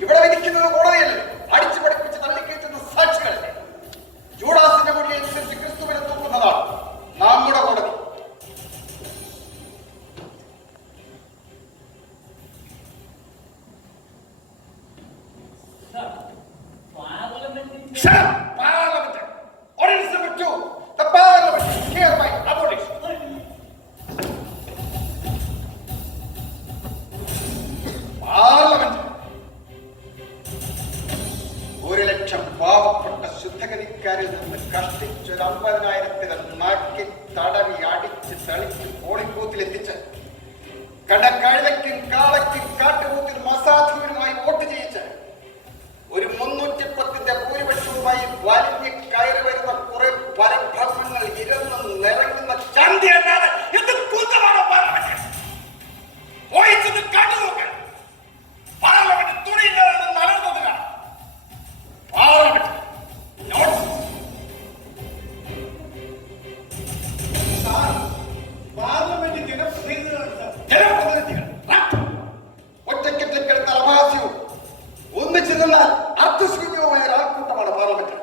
ഇവിടെ വിധിക്കുന്നത് കോടതിയല്ലേ, അടിച്ചു പഠിപ്പിച്ച് തള്ളിക്കയറ്റുന്ന സാക്ഷികളല്ലേ. ജൂഡാസിന്റെ മൊഴി അനുസരിച്ച് ക്രിസ്തുവിനെ തൂക്കുന്നതാണ് നമ്മുടെ കോടതി. Parliament. Ordinance number 2. The Parliament hereby abolished. Parliament 1,00,000 പാവപ്പെട്ട ശുദ്ധഗതിക്കാരിൽ നിന്ന് കഷ്ടിച്ചൊരു 50,000 നാക്കിൽ തടവി അടിച്ച് തളിച്ച് പോളിംഗ് കടക്കഴുതയ്ക്കും കാളയ്ക്കും കാട്ടുകൂത്തിനും അസാധുവിനുമായി വോട്ട് ചെയ്യിച്ച് ഒരു 310ന്റെ ഭൂരിപക്ഷവുമായി വലിഞ്ഞ് കയറി വരുന്ന കുറെ പരഭ്രമങ്ങൾ ഇരന്ന് നിറങ്ങുന്ന ചന്തിയല്ലാതെ എന്ത് കൂത്തമാണോ പാർലമെന്റ്? പോയിച്ചത് കണ്ടു നോക്കാൻ. പാർലമെന്റ് തുണിയില്ലാതെ നടന്നതിനാണ് പാർലമെന്റ്. പാർലമെന്റ് ജനപ്രതിനിധികളാണ് സർ. ജനപ്രതിനിധികൾ ഒറ്റക്കെട്ടിൽ തലമാസ്യവും ഒന്നിച്ചു നിന്നാൽ അർത്ഥശൂന്യവുമായ ഒരാൾക്കൂട്ടമാണ് പാർലമെന്റ്.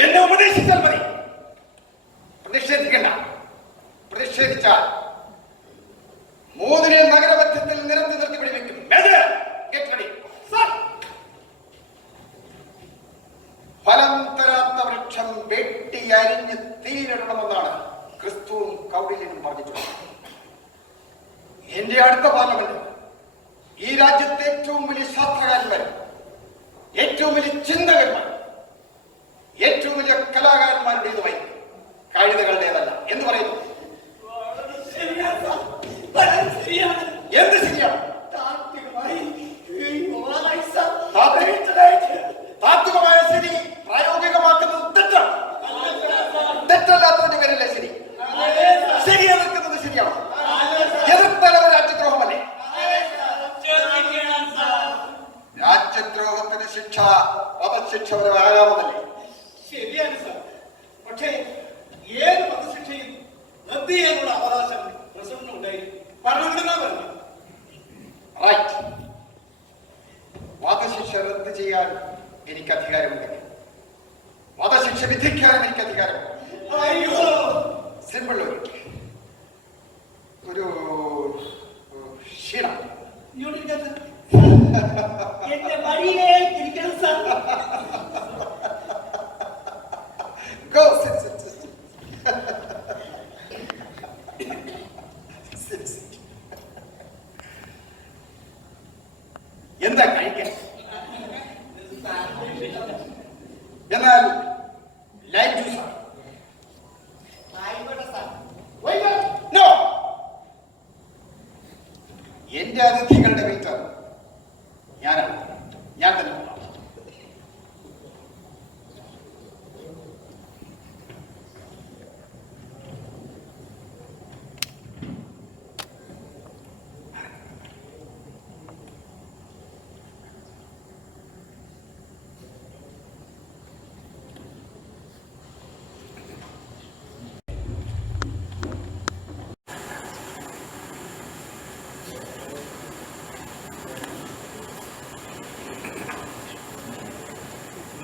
എന്നെ ഉപദേശിച്ചാൽ മതി, പ്രതിഷേധിക്കണ്ട. പ്രതിഷേധിച്ചാൽ 3 നഗരമധ്യത്തിൽ നിരത്തി നിർത്തി പിടിവെക്കും. ഫലം തരാത്ത വൃക്ഷം വെട്ടി അരിഞ്ഞ് തീരിടണമെന്നാണ് ക്രിസ്തുവും കൗടില്യനും പറഞ്ഞിട്ടുള്ളത്. എന്റെ അടുത്ത പാർലമെന്റ് ഈ രാജ്യത്തെ ഏറ്റവും വലിയ ശാസ്ത്രകാരന്മാർ, ഏറ്റവും വലിയ ചിന്തകന്മാർ, ഏറ്റവും വലിയ കലാകാരന്മാരുടേതുമായി കഴുതകളുടേതല്ല എന്ന് പറയുന്നു. എന്ത് ശരിയാണ്? താത്വികമായ ശരി പ്രായോഗികമാക്കുന്നത് തെറ്റാണ്. തെറ്റല്ലാത്തതിന്റെ പേരല്ലേ ശരി? ശരി എതിർക്കുന്നത് ശരിയാണോ? എതിർത്തലവ് രാജ്യദ്രോഹമല്ലേ? രാജ്യദ്രോഹത്തിന് ശിക്ഷ വധശിക്ഷ വരെ ആകാമെന്നല്ലേ? ശരിയാണ് സർ. പക്ഷേ ഏത് വധശിക്ഷയും റദ്ദ് ചെയ്യാനുള്ള അവകാശം പ്രസിഡന്റ് ഉണ്ടായിരിക്കും. ഭരണഘടന പറഞ്ഞു. റൈറ്റ്. വധശിക്ഷ റദ്ദ് ചെയ്യാൻ എനിക്ക് അധികാരമുണ്ട്. വധശിക്ഷ വിധിക്കാൻ എനിക്ക് അധികാരമുണ്ട്. സിമ്പിൾ. ഒരു ക്ഷീണം. എന്റെ വഴിയിലേക്ക് ഇരിക്കണം sir. Go, sit, sit, sit. Sit, sit. എന്താ കഴിക്കാൻ? എന്നാൽ ലൈറ്റ് നോ, എന്റെ അതിഥികളുടെ വെയിറ്റർ ഞാനാണ്, ഞാൻ തന്നെ.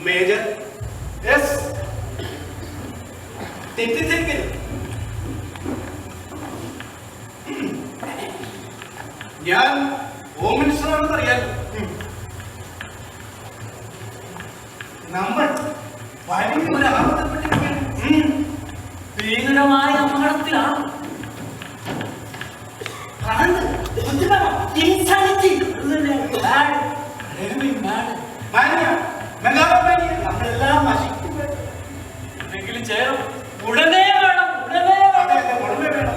മേജർ, യെസ്, തെറ്റിദ്ധരിക്കരുത്. ഞാൻ ഹോം മിനിസ്റ്ററാണെന്ന് അറിയാലോ. നമ്മൾ വലിയൊരു ആപത്തപ്പെട്ടിരിക്കുകയാണ്. ഭീകരമായ അപകടത്തിലാണ്. നമ്മളെല്ലാം നശിക്കും. എന്തെങ്കിലും ചെയ്യണം, ഉടനെ വേണം, ഉടനെ വേണം, ഉടനെ വേണം.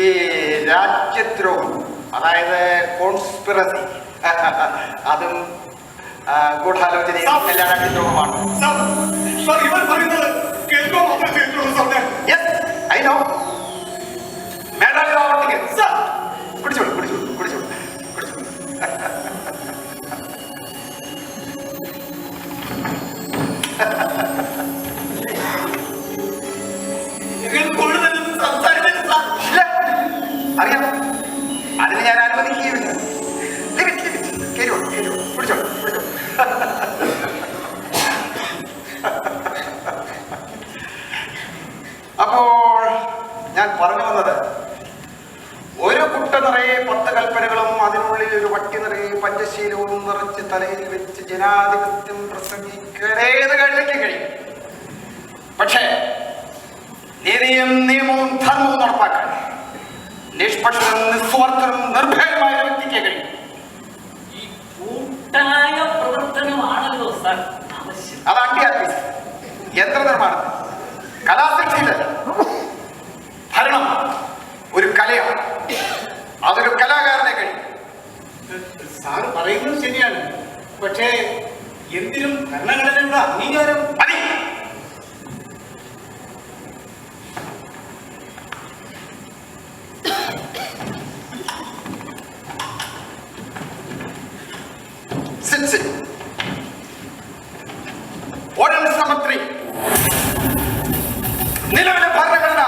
ഈ രാജ്യദ്രോഹം, അതായത് കോൺസ്പിറസി, അതും ഗൂഢാലോചനയും എല്ലാ രാജ്യദ്രോഹമാണ്. I know. മേഡം ആവർത്തിക്കരുത്. കുടിച്ചോളൂ, കുടിച്ചോളൂ, കുടിച്ചോളൂ, കുടിച്ചോളൂ. അറിയാം, അതിന് ഞാൻ അനുവദിക്കുകയില്ല. പിടിച്ചോളൂ, പിടിച്ചോളൂ. അപ്പോൾ ഞാൻ പറഞ്ഞു വന്നത്, ഒരു കുട്ട നിറയെ 10 കൽപ്പനകളും അതിനുള്ളിൽ ഒരു വട്ടി നിറയെ പഞ്ചശീലവും നിറച്ച് തലയിൽ വെച്ച് ജനാധിപത്യം പ്രസംഗിക്കേത് കഴിയും. പക്ഷേ നീതിയും നിയമവും ധർമ്മവും നടപ്പാക്കാൻ നിഷ്പക്ഷനും നിസ്വാർത്ഥനും നിർഭയമായ വ്യക്തിക്ക് കഴിയും. ഈ കൂട്ടായ പ്രവർത്തനമാണല്ലോ സർ ആവശ്യം. അത് അണ്ടിയാർട്ടിസ്, യന്ത്രനിർമ്മാണം, കലാസൃഷ്ടിയിലല്ല. ഭരണം ഒരു കലയാണ്, അതൊരു കലാകാരനെ കഴിയും. സാറ് പറയുന്നത് ശരിയാണ്, പക്ഷേ എന്തിനും ഭരണഘടനയുടെ അംഗീകാരം മതി. ഓർഡിനൻസ് നമ്പർ 3 നിലവിലെ ഭരണഘടന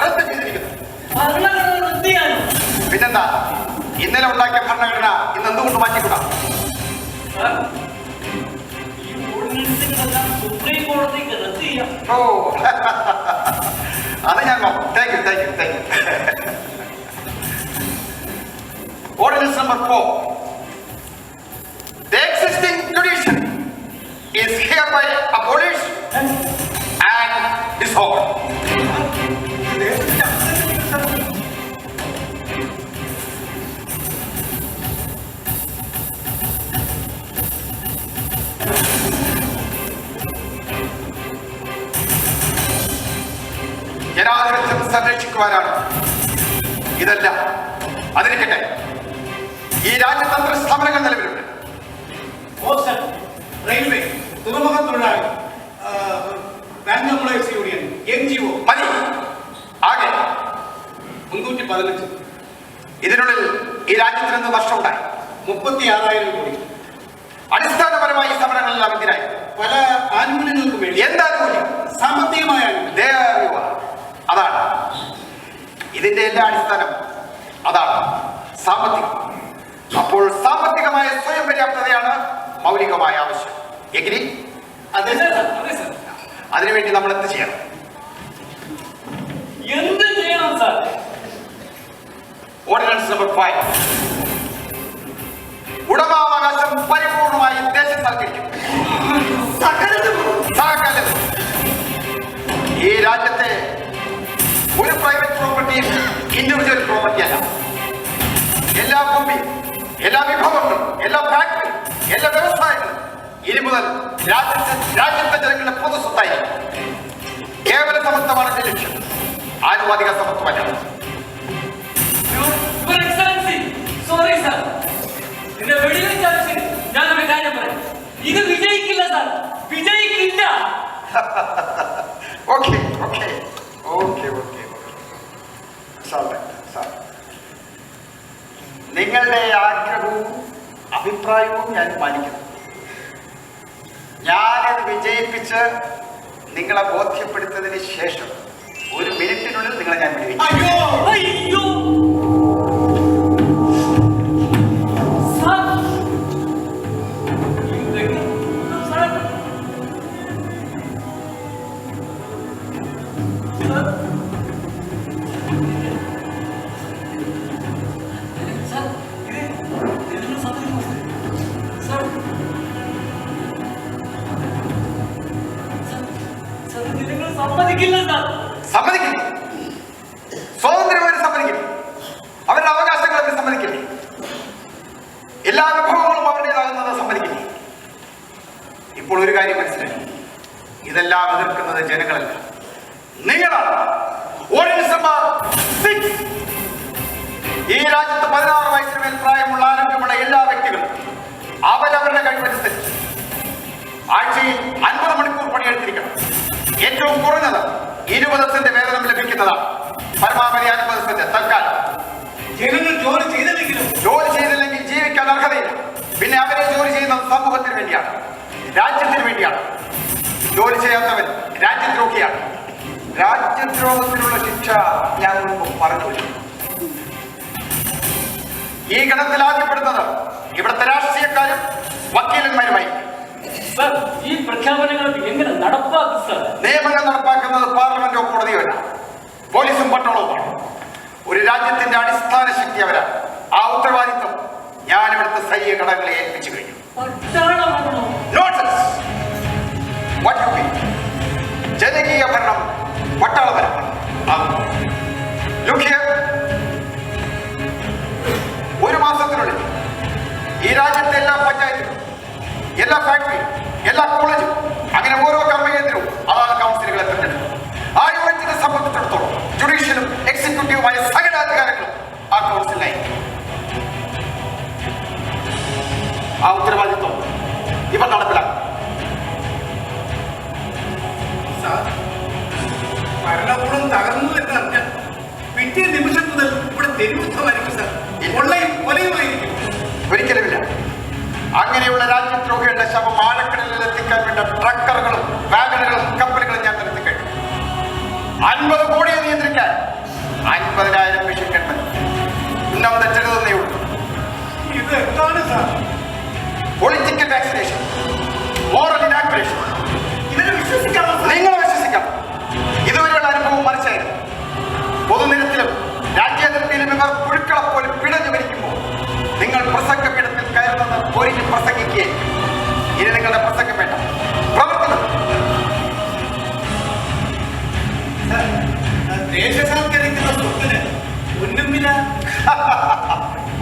റദ്ദ് ചെയ്തിരിക്കുന്നു. ഭരണഘടന റദ്ദാണ്. പിന്നെന്താ, ഇന്നലെ ഉണ്ടാക്കിയ ഭരണഘടന ഇന്ന് എന്തുകൊണ്ട് മാറ്റിക്കൂടാ? ഈ ഓർഡിനൻസുകളെല്ലാം സുപ്രീം കോടതിക്ക് റദ്ദ് ചെയ്യാം. ഓ, അത് ഞാൻ നോക്കാം. Thank you, thank you, thank you. Ordinance number 4. The existing judiciary is hereby abolished and dissolved. ജനാധിപത്യം സംരക്ഷിക്കുവാനാണ് ഇതെല്ലാം. അതിരിക്കട്ടെ, ഈ രാജ്യതന്ത്ര സ്ഥാപനങ്ങൾ നിലവിലുണ്ട്. റെയിൽവേ, തുറമുഖ തൊഴിലാളി, മതി. ആകെ 315. ഇതിനുള്ളിൽ ഈ രാജ്യത്തിന് എന്ത് നഷ്ടമുണ്ടായി? 36,000 കോടി. അടിസ്ഥാനപരമായി ഈ സമരങ്ങളെല്ലാം എന്തിനായി? പല ആനുകൂല്യങ്ങൾക്കും വേണ്ടി. എന്താനുകൂല്യം? സാമ്പത്തികമായ അതാണ് ഇതിന്റെ എല്ലാ അടിസ്ഥാനം. അതാണ് സാമ്പത്തികം. അപ്പോൾ സാമ്പത്തികമായ സ്വയം പര്യാപ്തതയാണ് മൗലികമായ ആവശ്യം. എങ്ങനെ? അതെ സർ, അതെ സർ. അതിനുവേണ്ടി നമ്മൾ എന്ത് ചെയ്യണം? എന്ത് ചെയ്യണം സാർ? ഓർഡിനൻസ് നമ്പർ 5 ഉടമാവകാശം പരിപൂർണമായി ദേശസാൽക്കരിക്കും. ഈ രാജ്യത്തെ ഒരു പ്രൈവറ്റ് പ്രോപ്പർട്ടിയും ഇൻഡിവിജ്വൽ പ്രോപ്പർട്ടി അല്ല. എല്ലാ ഭൂമി, എല്ലാ വിഭവങ്ങളും, എല്ലാ ഫാക്ടറി, എല്ലാ വ്യവസായങ്ങളും ഇനി മുതൽ രാജ്യത്തെ ജനങ്ങളുടെ പൊതു സ്വത്തായിരിക്കും. കേവല സമത്വമാണ് എന്റെ ലക്ഷ്യം, ആനുപാതിക സമത്വമല്ല. സോറി സാർ, ഇതിന്റെ വെടിവെച്ചാലും ശരി, ഞാനൊരു കാര്യം പറയാം, ഇത് വിജയിക്കില്ല സാർ, വിജയിക്കില്ല. Okay okay okay okay sir, നിങ്ങളുടെ ആഗ്രഹവും അഭിപ്രായവും ഞാൻ മാനിക്കുന്നു. ഞാനത് വിജയിപ്പിച്ച് നിങ്ങളെ ബോധ്യപ്പെടുത്തതിന് ശേഷം 1 മിനിറ്റിനുള്ളിൽ നിങ്ങളെ ഞാൻ വിടുവിക്കും. അയ്യോ സാർ, സമ്മതിക്കില്ലേ? സ്വാതന്ത്ര്യമായി സമ്മതിക്കില്ലേ? അവരുടെ അവകാശങ്ങൾ അവർ സമ്മതിക്കില്ലേ? എല്ലാ വിഭവങ്ങളും അവരുടേതാകുന്നത് സമ്മതിക്കില്ലേ? ഇപ്പോൾ ഒരു കാര്യം മനസ്സിലായി, ഇതെല്ലാം എതിർക്കുന്നത് ജനങ്ങളല്ല, നിങ്ങളാണ്. ഓർഡിനൻസ് നമ്പർ 6 ഈ രാജ്യത്ത് 16 വയസ്സിന് മേൽ പ്രായമുള്ള ആരോഗ്യമുള്ള എല്ലാ വ്യക്തികളും അവരവരുടെ കഴിവനുസരിച്ച് ആഴ്ചയിൽ 50 മണിക്കൂർ പണിയെടുത്തിരിക്കണം. ഏറ്റവും കുറഞ്ഞത് 20 സെന്റ് വേതനം ലഭിക്കുന്നതാണ്. പരമാവധി 50 സെന്റ്. തൽക്കാലം ജനങ്ങൾ ജോലി ചെയ്തില്ലെങ്കിൽ ജീവിക്കാൻ അർഹതയില്ല. പിന്നെ അവരെ ജോലി ചെയ്യുന്നത് സമൂഹത്തിന് വേണ്ടിയാണ്, രാജ്യത്തിന് വേണ്ടിയാണ്. ജോലി ചെയ്യാത്തവൻ രാജ്യദ്രോഹിയാണ്. രാജ്യദ്രോഹത്തിനുള്ള ശിക്ഷ ഞാൻ മുൻപ് പറഞ്ഞു. ഈ ഗണത്തിൽ ആദ്യപ്പെടുന്നത് ഇവിടുത്തെ രാഷ്ട്രീയക്കാരും വക്കീലന്മാരുമായി. സർ, ഈ പ്രഖ്യാപനങ്ങൾ എങ്ങനെ നടപ്പാക്കും സർ? നിയമങ്ങൾ നടപ്പാക്കുന്നത് പാർലമെന്റോ കോടതിയോ അല്ല, പോലീസും പട്ടാളവുമാണ്. ഒരു രാജ്യത്തിന്റെ അടിസ്ഥാന ശക്തി അവരാണ്. ആ ഉത്തരവാദിത്വം ഞാൻ ഇവിടുത്തെ സൈനിക ഘടകങ്ങളെ ഏൽപ്പിച്ചു കഴിഞ്ഞു. ജനകീയ ഭരണം പട്ടാളപരമാണ്. ഒരു മാസത്തിനുള്ളിൽ ഈ രാജ്യത്തെ എല്ലാ പഞ്ചായത്തിലും, എല്ലാ ഫാക്ടറിയും, എല്ലാ കോളേജും, അങ്ങനെ ഓരോ കർമ്മകേന്ദ്രവും അതാണ് കൗൺസിലുകളെ തിരഞ്ഞെടുക്കും. ആ യൂണിറ്റിനെ സംബന്ധിച്ചിടത്തോളം ജുഡീഷ്യലും എക്സിക്യൂട്ടീവുമായ സകല അധികാരങ്ങളും ആ കൗൺസിലായി. ആ ഉത്തരവാദിത്വം ഇവർ നടപ്പിലാക്കും. ഭരണകൂടം തകർന്നു എന്നറിഞ്ഞാൽ പിറ്റേ നിമിഷം മുതൽ ഇവിടെ തെരുവുദ്ധമായിരിക്കും സാർ. കൊള്ളയും കൊലയുമായിരിക്കും. ഒരിക്കലുമില്ല. അങ്ങനെയുള്ള രാജ്യദ്രോഹികളുടെ ശവം ആഴക്കടലിൽ എത്തിക്കാൻ വേണ്ട ട്രക്കറുകളും വാഗണുകളും കപ്പലുകളും ഞാൻ നിർത്തിക്കഴിഞ്ഞു. 50 കോടിയെ നിയന്ത്രിക്കാൻ 50,000 മെഷീൻ ഗൺമെൻ. ഉന്നം തെറ്റരുതെന്നേ ഉള്ളൂ. ഇത് എന്താണ് sir? Political vaccination, moral inoculation. ഇതിനെ വിശ്വസിക്കാമോ? നിങ്ങൾ വിശ്വസിക്കണം. ഇതുവരെയുള്ള അനുഭവം മറിച്ചായിരുന്നു. പൊതുനിരത്തിലും രാജ്യാതിർത്തിയിലും ഇവർ പുഴുക്കളെ പോലെ പിടഞ്ഞു മരിക്കുമ്പോൾ നിങ്ങൾ പ്രസംഗപീഠത്തിൽ കയറുന്നത് പോരിന് പ്രസംഗിക്കുകയും ഇനി നിങ്ങളുടെ പ്രസംഗം വേണ്ട, പ്രവർത്തനം. ദേശസാൽക്കരിക്കുന്ന സ്വത്തിന് പൊന്നുമില്ല.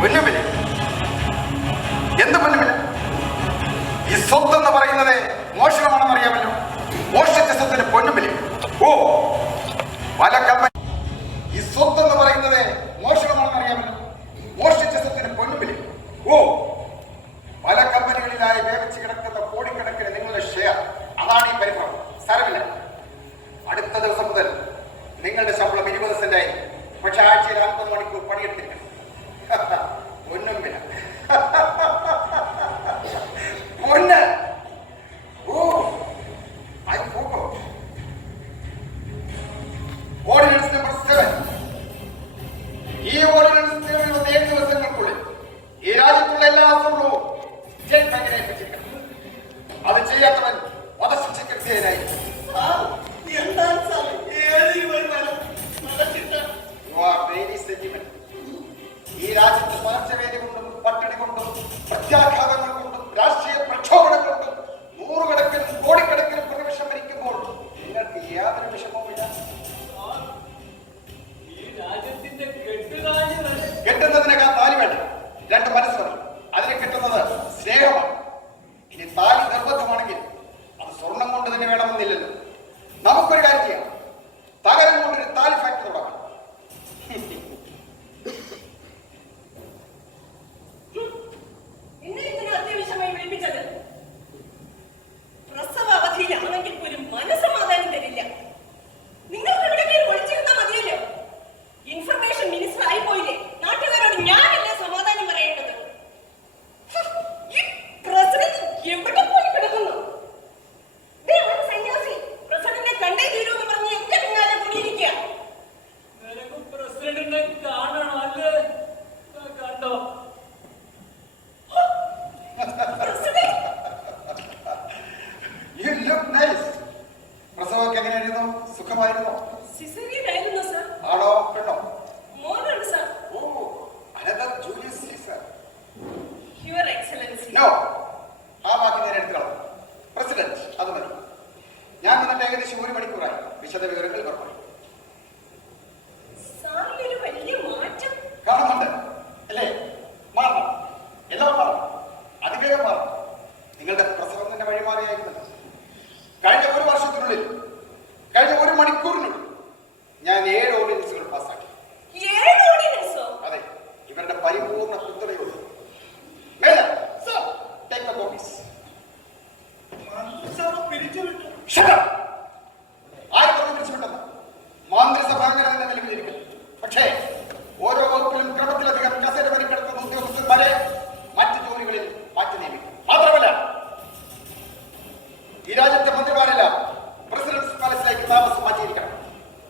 പൊന്നുമില്ല? എന്ത് പൊന്നുമില്ല? ഈ സ്വത്ത് എന്ന് പറയുന്നത് മോഷണമാണെന്ന് അറിയാമല്ലോ. മോഷ്ടിച്ച സ്വത്തിന് പൊന്നുമില്ല. ഓ, പല കമ്പനി ഈ സ്വത്ത് എന്ന് പറയുന്നത് മോഷണമാണെന്ന് അറിയാമല്ലോ. മോഷ്ടിച്ച സ്വത്തിന് പൊന്നുമില്ല. ഓ, പല കമ്പനികളിലായി വേവിച്ച് കിടക്കുന്ന കോടിക്കണക്കിന് നിങ്ങളുടെ ഷെയർ. അതാണ് ഈ പരിഭ്രമം. സാരമില്ല, അടുത്ത ദിവസം മുതൽ നിങ്ങളുടെ ശമ്പളം 20 സെന്റായി. പക്ഷെ ആഴ്ചയിൽ 50 മണിക്കൂർ പണിയെടുത്തില്ല. ഒന്നും വില പൊന്ന്. ഓ ഐ ഫോർഗോട്ട്. Ordinance number 7. ഈ ഓർഡിനൻസ് നിലവിൽ വന്ന 7 ദിവസങ്ങൾക്കുള്ളിൽ ഈ രാജ്യത്തുള്ള എല്ലാ അസംബ്ലവും സ്റ്റേറ്റ് ബാങ്കിനെ ഏൽപ്പിച്ചിരിക്കണം. അത് ചെയ്യാത്തവൻ വധശിക്ഷയ്ക്ക് വിധേയനായി. ഈ രാജ്യത്ത് പകർച്ചവ്യാധി കൊണ്ടും പട്ടിണി കൊണ്ടും പ്രത്യാഘാതങ്ങൾ കൊണ്ടും രാഷ്ട്രീയ പ്രക്ഷോഭങ്ങൾ കൊണ്ടും നൂറുകണക്കിനും കോടിക്കണക്കിനും പ്രതിപക്ഷം ഭരിക്കുമ്പോൾ നിങ്ങൾക്ക് യാതൊരു വിഷമവുമില്ല. കെട്ടുന്നതിനേക്കാൾ താലി വേണ്ട. 2 മനസ്സ് വേണം. അതിനെ കെട്ടുന്നത് സ്നേഹമാണ്. ഇനി താലി നിർബന്ധമാണെങ്കിൽ അത് സ്വർണം കൊണ്ട് തന്നെ വേണമെന്നില്ലല്ലോ. നമുക്കൊരു കാര്യം ചെയ്യാം. തകരം കൊണ്ടൊരു താലി ഫാക്ടറി തുടങ്ങാം. അത്യാവശ്യമായി വിളിപ്പിച്ചത് പ്രസവ അവധിയിലാണെങ്കിൽ ഒരു മനസ്സമാധാനം തരില്ല. നിങ്ങൾക്ക് എവിടെയെങ്കിലും ഒളിച്ചിരുന്നാൽ മതിയല്ലോ. ഇൻഫർമേഷൻ മിനിസ്റ്റർ ആയിപ്പോയില്ലേ? നാട്ടുകാരോട് ഞാനല്ലേ സമാധാനം പറയേണ്ടത്? ഈ പ്രസിഡന്റ് എവിടെ പോയി കിടക്കുന്നു? സന്യാസി പ്രസിഡന്റിനെ കണ്ടേ തീരുമെന്ന് പറഞ്ഞ് എന്റെ പിന്നാലെ കൂടിയിരിക്കുക. പ്രസിഡന്റിനെ കാണണോ? അല്ലേ കണ്ടോ? You look nice. പ്രസവമൊക്കെ എങ്ങനെയായിരുന്നു? സുഖമായിരുന്നോ? സിസേറിയൻ ആയിരുന്നു സർ. ആണോ പെണ്ണോ? മോനാണ് sir. Oh, another Julius Caesar. Your excellency. No. ആ വാക്ക് ഞാൻ എടുത്തു കളഞ്ഞു. പ്രസിഡന്റ് അത് മതി. ഞാൻ വന്നിട്ട് ഏകദേശം 1 മണിക്കൂറായി. വിശദ വിവരങ്ങൾ പറഞ്ഞു. സാറിനൊരു വലിയ മാറ്റം കാണുന്നുണ്ട് അല്ലേ? മാറണം. എല്ലാം മാറണം. അതിവേഗം മാറണം. നിങ്ങളുടെ പ്രസവം തന്നെ വഴിമാറിയായിരുന്നല്ലോ. കഴിഞ്ഞ 1 വർഷത്തിനുള്ളിൽ, കഴിഞ്ഞ 1 മണിക്കൂറിനുള്ളിൽ ഞാൻ 7 ഓർഡിനൻസുകൾ പാസ്സാക്കി. 7 ഓർഡിനൻസോ? അതെ, ഇവരുടെ പരിപൂർണ പിന്തുണയോട്. Madam, sir, take the copies. ആര് പറഞ്ഞു പിരിച്ചുവിട്ടെന്ന്? മന്ത്രിസഭ അങ്ങനെ തന്നെ നിലവിലിരിക്കുന്നു. പക്ഷേ ഓരോ വകുപ്പിലും ക്രമത്തിലധികം കസേര വരിക്കിടക്കുന്ന ഉദ്യോഗസ്ഥന്മാരെ മറ്റ് ജോലികളിൽ മാറ്റി നിയമിക്കും. മാത്രമല്ല, ഈ രാജ്യത്തെ മന്ത്രിമാരെല്ലാം പ്രസിഡന്റ്സ് പാലസിലേക്ക് താമസം മാറ്റിയിരിക്കണം.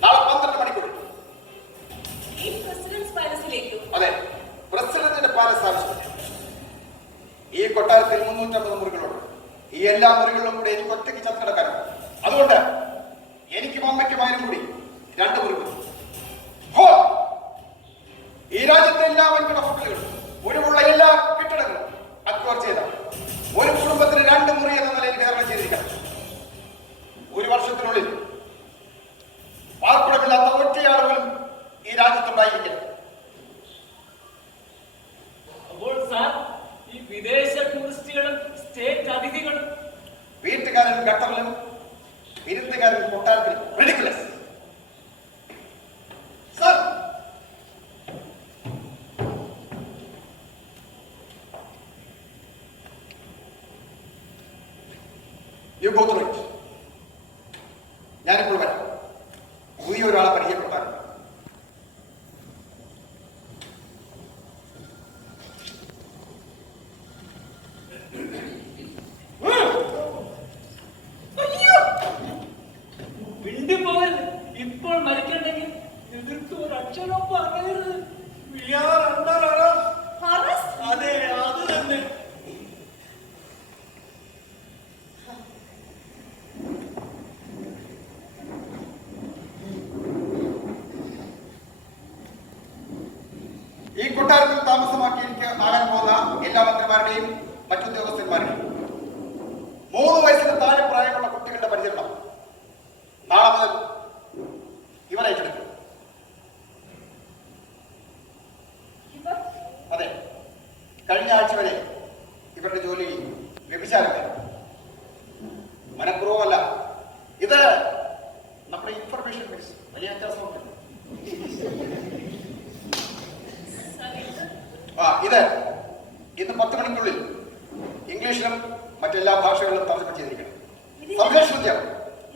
നാളെ 12 മണിക്കൂർ. ഈ പ്രസിഡന്റ്സ് പാലസിലേക്കോ? അതെ, പ്രസിഡന്റിന്റെ പാലസ് ആവശ്യമില്ല. ഈ കൊട്ടാരത്തിൽ 350 മുറികളുണ്ട്. ഈ എല്ലാ മുറികളിലും കൂടെ എനിക്ക് ഒറ്റയ്ക്ക് ചത്തെടുക്കാനുണ്ട്. അതുകൊണ്ട് എനിക്കും അമ്മയ്ക്കുമായാലും കൂടി 2 മുറി മതി. ഈ രാജ്യത്തെ എല്ലാ വൻകിട ഹോട്ടലുകളും ഒഴിവുള്ള എല്ലാ കെട്ടിടങ്ങളും അക്വയർ ചെയ്ത ഒരു കുടുംബത്തിന് 2 മുറി എന്ന നിലയിൽ വിതരണം ചെയ്തിരിക്കണം. 1 വർഷത്തിനുള്ളിൽ പാർപ്പിടമില്ലാത്ത ഒറ്റയാൾ പോലും ഈ രാജ്യത്തുണ്ടായിരിക്കില്ല. അപ്പോൾ സാർ, ഈ വിദേശ ടൂറിസ്റ്റുകളും സ്റ്റേറ്റ് അതിഥികളും വീട്ടുകാരൻ ഗട്ടറിലും വിരുന്നുകാരൻ കൊട്ടാരത്തിലും ridiculous. Sir, you go through it. ഞാനിപ്പോൾ വരാം. പുതിയൊരാളെ പരിചയപ്പെട്ടാണ്. വിണ്ടുപോകരുത്. ഇപ്പോൾ മരിക്കണമെങ്കിൽ എതിർത്ത് ഒരു അക്ഷരം പറയരുത്. അതെ, അത് തന്നെ. ഈ കൊട്ടാരത്തിൽ താമസമാക്കി എനിക്ക് ആകാൻ പോകുന്ന എല്ലാ മന്ത്രിമാരുടെയും മറ്റുദ്യോഗസ്ഥന്മാരുടെയും 3 വയസ്സിന് താഴെ പ്രായമുള്ള കുട്ടികളുടെ പരിചരണം നാളെ മുതൽ ഇവർ ഏറ്റെടുക്കും. അതെ, കഴിഞ്ഞ ആഴ്ച വരെ ഇവരുടെ ജോലി വ്യഭിചാരമായിരുന്നു. മനഃപൂർവ്വമല്ല. ഇത് നമ്മുടെ ഇൻഫർമേഷൻ മിനിസ്റ്റർ വലിയ വ്യത്യാസമുണ്ട്. ഇത് ഇന്ന് 10 മണിക്കുള്ളിൽ ഇംഗ്ലീഷിലും മറ്റെല്ലാ ഭാഷകളിലും തർജ്ജമ ചെയ്തിരിക്കണം. സംരക്ഷണം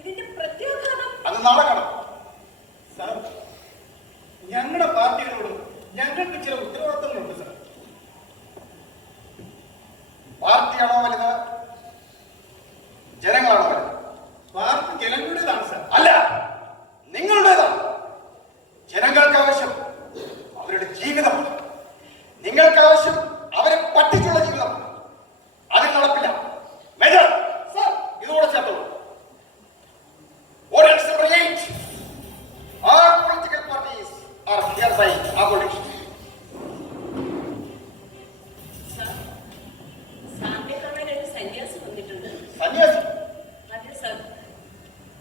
ഇതിന്റെ പ്രത്യേകത അത് നാളെ കാണാം. സാർ, ഞങ്ങളുടെ പാർട്ടികളോട് ഞങ്ങൾക്ക് ചില ഉത്തരവാദിത്തങ്ങളുണ്ട് സാർ. പാർട്ടിയാണോ വലുത്, ജനങ്ങളാണോ വലുത്? പാർട്ടി ജനങ്ങളുടേതാണ് സാർ. അല്ല, നിങ്ങളുടേതാണ്. ജനങ്ങൾക്ക് ആവശ്യം അവരുടെ ജീവിതമാണ്. നിങ്ങൾക്ക് ആവശ്യം അവരെ പറ്റിച്ചുള്ള ജീവിതമാണ്. അതിൽ നടപ്പില്ല. മേജർ സാർ, ഇതുകൂടെ ചേർത്തോളൂ. Ordinance number 8. All political parties are hereby abolished. സന്യാസി വന്നിട്ടുണ്ട്. സന്യാസി അതെ സാർ,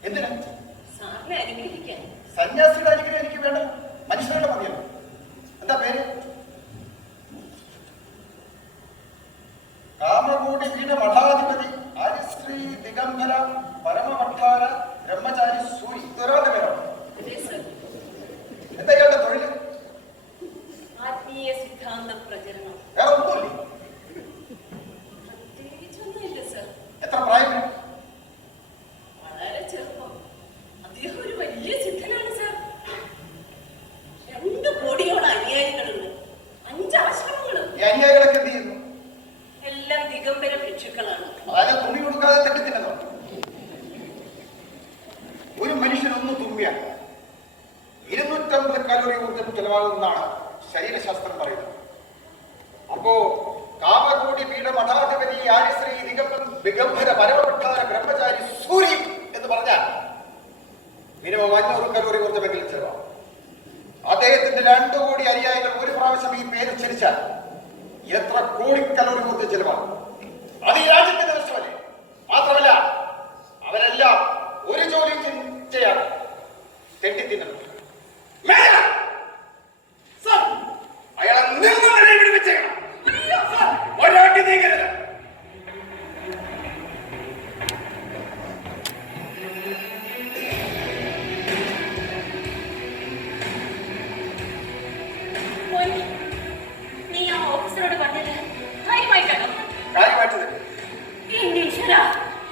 എന്തിനാ? സാറിനെ അനുഗ്രഹിക്കാൻ. സന്യാസിയുടെ അനുഗ്രഹം എനിക്ക് വേണം, മനുഷ്യരുടെ മതിയാണ്. എന്താ പേര്? കാമകൂടി പീഠ മഠാധിപതി ആര്യശ്രീ ദിഗംബര പരമവട്ടാര ബ്രഹ്മചാരി സൂരി. ഇതൊരാളുടെ പേരാണ്. അതെ സാർ, എന്താ ഇയാളുടെ തൊഴിൽ? ആത്മീയ സിദ്ധാന്ത പ്രചരണം. വേറെ ഒന്നുമില്ലേ? പ്രത്യേകിച്ചൊന്നുമില്ല സാർ. എത്ര പ്രായം? വളരെ ചെറുപ്പം. അദ്ദേഹം ഒരു വലിയ സിദ്ധനാണ് സാർ. 2 കോടിയോളം അനുയായികളുണ്ട്. 5 ആശ്രമങ്ങളും. ഈ അനുയായികളൊക്കെ എന്ത് ചെയ്യുന്നു? എല്ലാം ദിഗംബര ഭിക്ഷുക്കളാണ്. അതായത് തുണി കൊടുക്കാതെ തെറ്റിത്തിന്നോ? ഒരു മനുഷ്യനൊന്ന് തുമ്മിയാൽ 250 കലോറി ഊർജ്ജം ചെലവാകുമെന്നാണ് ശരീരശാസ്ത്രം പറയുന്നത്. അപ്പോ കാമകൂടി പീഠ മഠാധിപതി ആര്യശ്രീ ദിഗംബര പരമവട്ടാര ബ്രഹ്മചാരി സൂരി എന്ന് പറഞ്ഞാൽ മിനിമം 500 കലോറി ഊർജ്ജമെങ്കിലും ചെലവാകും. അദ്ദേഹത്തിന്റെ 2 കോടി അനുയായികൾ ഒരു പ്രാവശ്യം ഈ പേര് ഉച്ചരിച്ചാൽ എത്ര കോടി കലോറി ഊർജ്ജം ചെലവാകും? അത് ഈ രാജ്യത്തിന്റെ നഷ്ടമല്ലേ? മാത്രമല്ല അവരെല്ലാം ഒരു ജോലി ചെയ്യാൻ തെറ്റിത്തിന്നുന്നു. അയാളെ നിങ്ങളെ വിടുവിച്ചേക്കണം. ഒരാട്ടി നീങ്ങരുത്. മോനെ, നീ ആ ഓഫീസറോട് പറഞ്ഞത് കാര്യമായിട്ടാണോ? കാര്യമായിട്ട് തന്നെ. എന്റെ ഈശ്വരാ,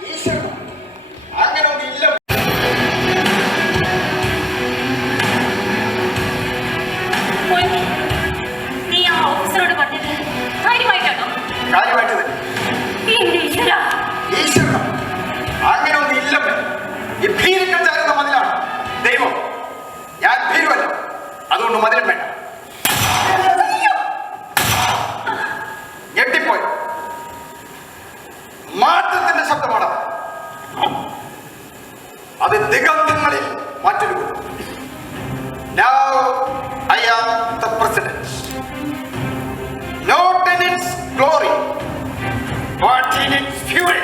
ഈശ്വരൻ അങ്ങനെ ഒന്നും ഇല്ല. മോനെ, നീ ആ ഓഫീസറോട് പറഞ്ഞത് കാര്യമായിട്ടാണോ? കാര്യമായിട്ട് തന്നെ. എന്റെ ഈശ്വരാ, ഈശ്വരൻ അങ്ങനെ ഒന്നും ഇല്ല. ഈ ഭീരുക്കൾ ചേർന്ന മതിലാണ് ദൈവം. ഞാൻ ഭീരുവല്ല, അതുകൊണ്ട് മതിലും വേണ്ട. ഞെട്ടിപ്പോയി. മാറ്റത്തിന്റെ ശബ്ദമാണ് അത്. ദിഗന്ധങ്ങളിൽ മറ്റൊരു ഗുണം. Now I am the president, not in its glory, but in its fury.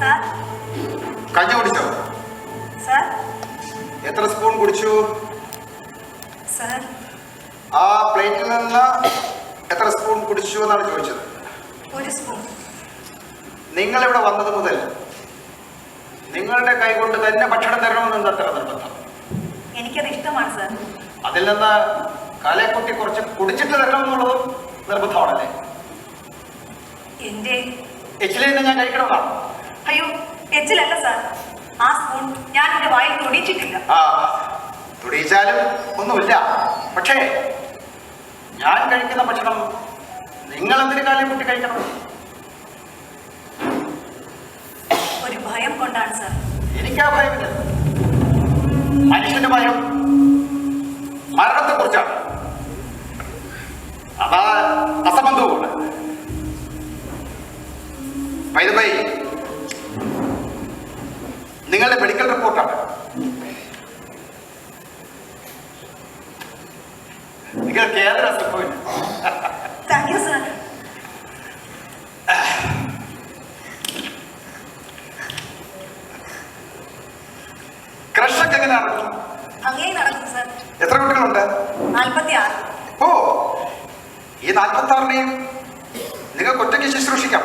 Sir. കഞ്ഞി കുടിച്ചോ? സാർ. എത്ര സ്പൂൺ കുടിച്ചു? സാർ. ആ പ്ലേറ്റിൽ നിന്ന് എത്ര സ്പൂൺ കുടിച്ചു എന്നാണ് ചോദിച്ചത്. 1 സ്പൂൺ. നിങ്ങളിവിടെ വന്നത് മുതൽ നിങ്ങളുടെ കൈകൊണ്ട് തന്നെ ഭക്ഷണം തരണമെന്ന് അത്ര നിർബന്ധം. എനിക്കത് ഇഷ്ടമാണ് സാർ. അതിൽ നിന്ന് കാലേക്കുട്ടി കുറച്ച് കുടിച്ചിട്ട് തരണം എന്നുള്ളതും നിർബന്ധമാണല്ലേ? എന്റെ എച്ചിൽ നിന്ന് ഞാൻ കഴിക്കണമെന്നാണ്. അയ്യോ, എച്ചിലല്ല സാർ. ആ സ്പൂൺ ഞാൻ എന്റെ വായിൽ തൊടിച്ചിട്ടില്ല. ആ തുടിച്ചാലും ഒന്നുമില്ല. പക്ഷേ ഞാൻ കഴിക്കുന്ന ഭക്ഷണം നിങ്ങൾ എന്തിനു കാലേക്കുട്ടി കഴിക്കണം? ഒരു ഭയം കൊണ്ടാണ് സാർ. എനിക്കാ ഭയമില്ല. മനുഷ്യന്റെ ഭയം മരണത്തെ കുറിച്ചാണ്. അതാ അസംബന്ധവുമാണ്. നിങ്ങളുടെ മെഡിക്കൽ റിപ്പോർട്ടാണ്. നിങ്ങൾക്ക് ഏതൊരു അസുഖമില്ല. Thank you sir. ക്രഷൊക്കെ എങ്ങനെ നടക്കും? അങ്ങനെ നടക്കും സാർ. എത്ര കുട്ടികളുണ്ട്? 46. ഓ, ഈ 46നെയും നിങ്ങൾക്ക് ഒറ്റയ്ക്ക് ശുശ്രൂഷിക്കാം.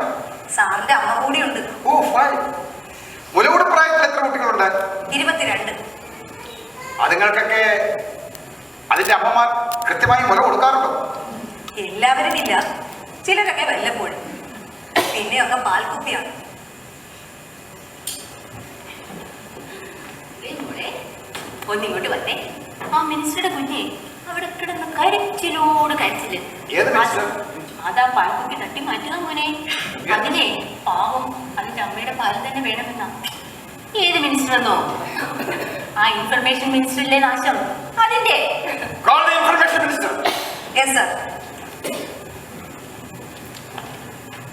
സാറിന്റെ അമ്മ കൂടിയുണ്ട്. Oh fine. മുലകൂടെ പ്രായത്തിൽ എത്ര കുട്ടികളുണ്ട്? 22. അതുങ്ങൾക്കൊക്കെ അതിന്റെ അമ്മമാർ കൃത്യമായി മുല കൊടുക്കാറുണ്ടോ? എല്ലാവരും ഇല്ല, ചിലരൊക്കെ വല്ലപ്പോഴും. പിന്നെയൊക്കെ പാൽക്കുപ്പിയാണ്. ഒന്നിങ്ങോട്ട് വന്നേ. ആ മിനിസ്റ്ററുടെ കുഞ്ഞെ അവിടെ കിടന്ന് കരച്ചിലോട് കരച്ചില്. ഏത് മിനിസ്റ്റർ? അതാ പാൽക്കുപ്പി തട്ടി മാറ്റുക മോനെ. അതിനെ പാവം അതിന്റെ അമ്മയുടെ പാൽ തന്നെ വേണമെന്നാ. ഏത് മിനിസ്റ്റർ എന്നോ? ആ ഇൻഫർമേഷൻ മിനിസ്റ്ററിലെ നാശം അതിന്റെ. Information minister. Yes sir.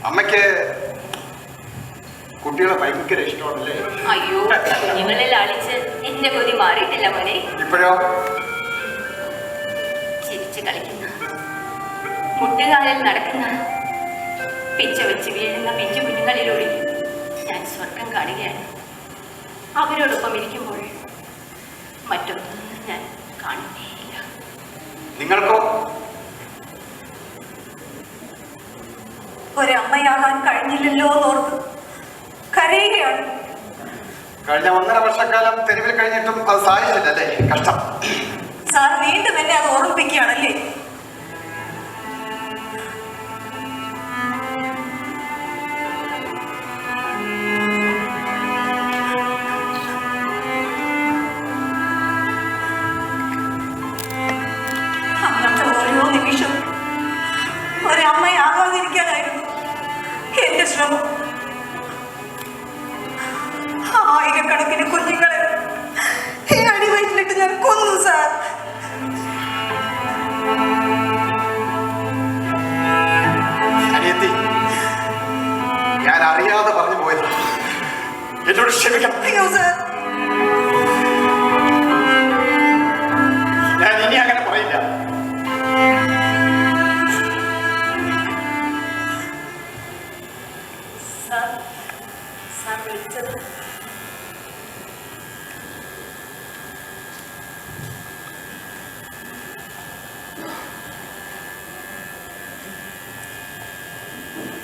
അമ്മയ്ക്ക് കുട്ടികളെ ഭയങ്കര ഇഷ്ടമാണല്ലേ? അയ്യോ, കുഞ്ഞുങ്ങളെ ലാളിച്ച് എന്റെ കൊതി മാറിയിട്ടില്ല മോനെ. ഇപ്പോഴോ? ചിരിച്ചു കളിക്കുന്ന, മുട്ടുകാലിൽ നടക്കുന്ന, പിച്ച വെച്ച് വീഴുന്ന പിഞ്ചു കുഞ്ഞുങ്ങളിലൂടെ ഞാൻ സ്വർഗം കാണുകയാണ്. അവരോടൊപ്പം ഇരിക്കുമ്പോൾ മറ്റൊന്നും ഞാൻ കാണുകയില്ല. നിങ്ങൾക്കോ? ഒരമ്മയാകാൻ കഴിഞ്ഞില്ലല്ലോ എന്നോർത്ത് കരയുകയാണ്. കഴിഞ്ഞ 1.5 വർഷക്കാലം തെരുവിൽ കഴിഞ്ഞിട്ടും അത് സാധിച്ചില്ലല്ലേ? കഷ്ടം. സാർ വീണ്ടും എന്നെ അത് ഓർമ്മിപ്പിക്കുകയാണല്ലേ? അന്നത്തെ ഓരോ നിമിഷം ഒരമ്മയാകാതിരിക്കാനായിരുന്നു എന്റെ ശ്രമം. ആയിരക്കണക്കിന് കുഞ്ഞുങ്ങളെ ഈ അടിവയറ്റിലിട്ട് ഞാൻ കൊന്നു സാർ. അനിയത്തി, ഞാൻ അറിയാതെ പറഞ്ഞു പോയത്. എന്നോട് ക്ഷമിക്കണം. അയ്യോ സാർ. ഞാൻ ഇനി അങ്ങനെ പറയില്ല. സാർ വിളിച്ചത്